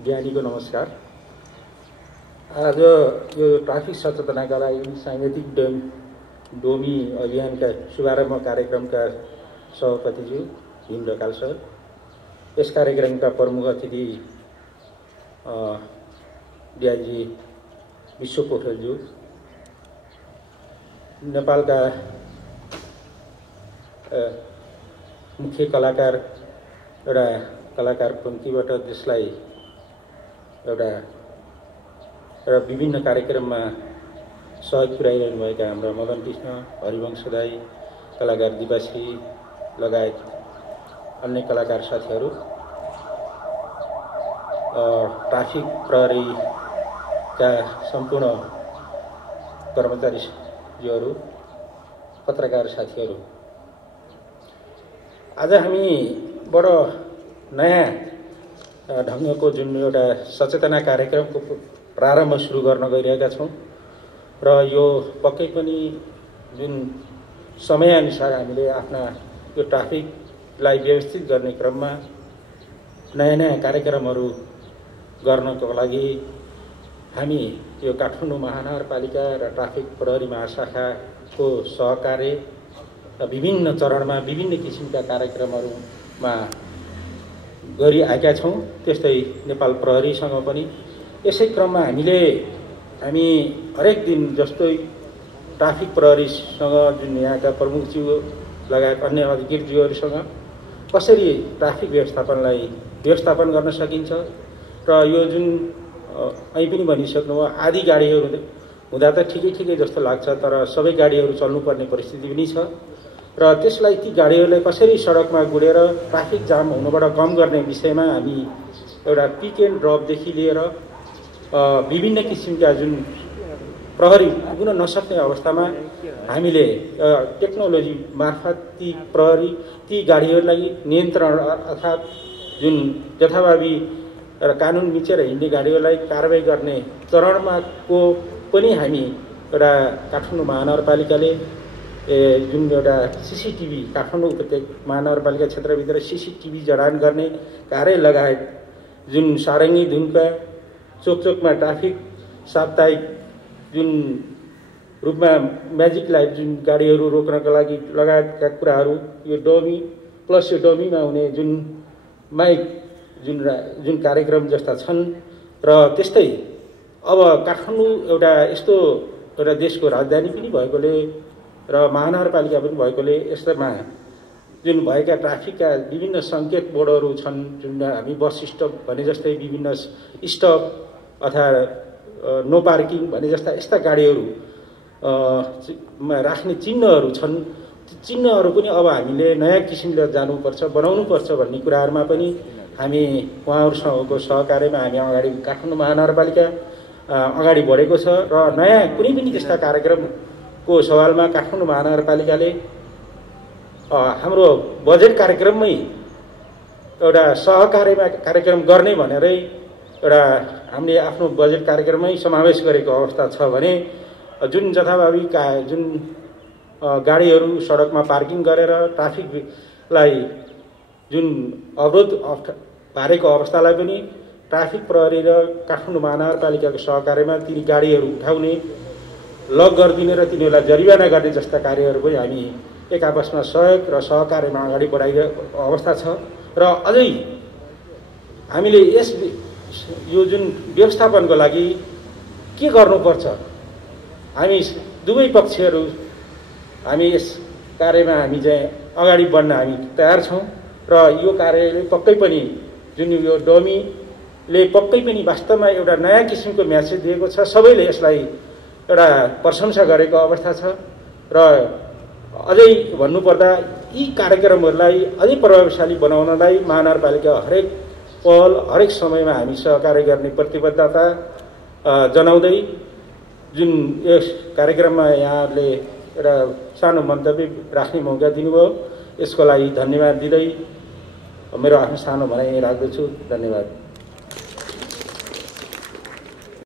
ज्ञानीको नमस्कार। आज यो ट्राफिक सचेतनाका लागि साङ्गीतिक डोमी अभियानका शुभारम्भ कार्यक्रमका सभापतिज्यू भीम ढकाल सर, यस कार्यक्रमका प्रमुख अतिथि डिआइजी विश्व पोखरेलज्यू, नेपालका मुख्य कलाकार एउटा कलाकार पङ्क्तिबाट जसलाई एउटा विभिन्न कार्यक्रममा सहयोग पुर्याइरहनु भएका हाम्रा मदन कृष्ण, हरिवंश दाई, कलाकार दिवाश्री लगायत अन्य कलाकार साथीहरू, ट्राफिक प्रहरीका सम्पूर्ण कर्मचारीज्यूहरू, पत्रकार साथीहरू, आज हामी बडो नयाँ ढङ्गको जुन एउटा सचेतना कार्यक्रमको प्रारम्भ सुरु गर्न गइरहेका छौँ र यो पक्कै पनि जुन समयअनुसार हामीले आफ्ना यो ट्राफिकलाई व्यवस्थित गर्ने क्रममा नयाँ कार्यक्रमहरू गर्नको लागि हामी यो काठमाडौँ महानगरपालिका र ट्राफिक प्रहरी महाशाखाको सहकार्य र विभिन्न चरणमा विभिन्न किसिमका कार्यक्रमहरूमा गरिआएका छौँ। त्यस्तै नेपाल प्रहरीसँग पनि यसै क्रममा हामी हरेक दिन जस्तै ट्राफिक प्रहरीसँग जुन यहाँका प्रमुखज्यू लगायत अन्य अधिकृतज्यूहरूसँग कसरी ट्राफिक व्यवस्थापन गर्न सकिन्छ र यो जुन अहिले पनि भनिसक्नुभयो आधी गाडीहरू हुँदा त ठिकै जस्तो लाग्छ, तर सबै गाडीहरू चल्नुपर्ने परिस्थिति पनि छ र त्यसलाई ती गाडीहरूलाई कसरी सडकमा गुडेर ट्राफिक जाम हुनबाट कम गर्ने विषयमा हामी एउटा पिक एन्ड ड्रपदेखि लिएर विभिन्न किसिमका जुन प्रहरी पुग्न नसक्ने अवस्थामा हामीले टेक्नोलोजी मार्फत ती गाडीहरूलाई नियन्त्रण अर्थात् जुन जथाभावी र कानुन मिचेर हिँड्ने गाडीहरूलाई कारबाही गर्ने चरणमा को पनि हामी एउटा काठमाडौँ महानगरपालिकाले जुन एउटा सीसीटीभी काठमाडौँ उपत्यका महानगरपालिका क्षेत्रभित्र सीसीटीभी जडान गर्ने कार्य लगायत जुन सारङ्गी धुनका चोकमा ट्राफिक साप्ताहिक जुन रूपमा म्याजिक लाइट जुन गाडीहरू रोक्नका लागि लगायतका कुराहरू, यो डमी प्लस यो डमीमा हुने जुन माइक जुन कार्यक्रम जस्ता छन् र त्यस्तै अब काठमाडौँ एउटा यस्तो एउटा देशको राजधानी पनि भएकोले र महानगरपालिका पनि भएकोले यस्तोमा जुन भएका ट्राफिकका विभिन्न सङ्केत बोर्डहरू छन्, जुन हामी बस स्टप भने जस्तै विभिन्न स्टप अथवा नो पार्किङ भने जस्ता यस्ता गाडीहरू राख्ने चिन्हहरू छन्। ती चिन्हहरू पनि अब हामीले नयाँ किसिमले जानुपर्छ, बनाउनुपर्छ भन्ने कुराहरूमा पनि हामी उहाँहरूसँगको सहकार्यमा हामी अगाडि काठमाडौँ महानगरपालिका अगाडि बढेको छ र नयाँ कुनै पनि त्यस्ता कार्यक्रमको सवालमा काठमाडौँ महानगरपालिकाले हाम्रो बजेट कार्यक्रममै एउटा सहकार्यमा कार्यक्रम गर्ने भनेरै एउटा हामीले आफ्नो बजेट कार्यक्रममै समावेश गरेको अवस्था छ भने जुन जथाभावी जुन गाडीहरू सडकमा पार्किङ गरेर ट्राफिकलाई जुन अवरोध पारेको अवस्थालाई पनि ट्राफिक प्रहरी र काठमाडौँ महानगरपालिकाको सहकार्यमा ती गाडीहरू उठाउने लक गरिदिने र तिनीहरूलाई जरिवाना गर्ने जस्ता कार्यहरू पनि हामी एक आपसमा सहयोग र सहकार्यमा अगाडि बढाइरहेको अवस्था छ र अझै हामीले यो जुन व्यवस्थापनको लागि के गर्नुपर्छ हामी दुवै पक्षहरू हामी यस कार्यमा हामी चाहिँ अगाडि बढ्न हामी तयार छौँ र यो कार्यले पक्कै पनि जुन यो डमीले पक्कै पनि वास्तवमा एउटा नयाँ किसिमको म्यासेज दिएको छ सबैले यसलाई एउटा प्रशंसा गरेको अवस्था छ र अझै भन्नुपर्दा यी कार्यक्रमहरूलाई अझै प्रभावशाली बनाउनलाई महानगरपालिका हरेक पहल हरेक समयमा हामी सहकार्य गर्ने प्रतिबद्धता जनाउँदै जुन यस कार्यक्रममा यहाँहरूले एउटा सानो मन्तव्य राख्ने मौका दिनुभयो यसको लागि धन्यवाद दिँदै मेरो आफ्नो सानो भनाइ राख्दछु। धन्यवाद।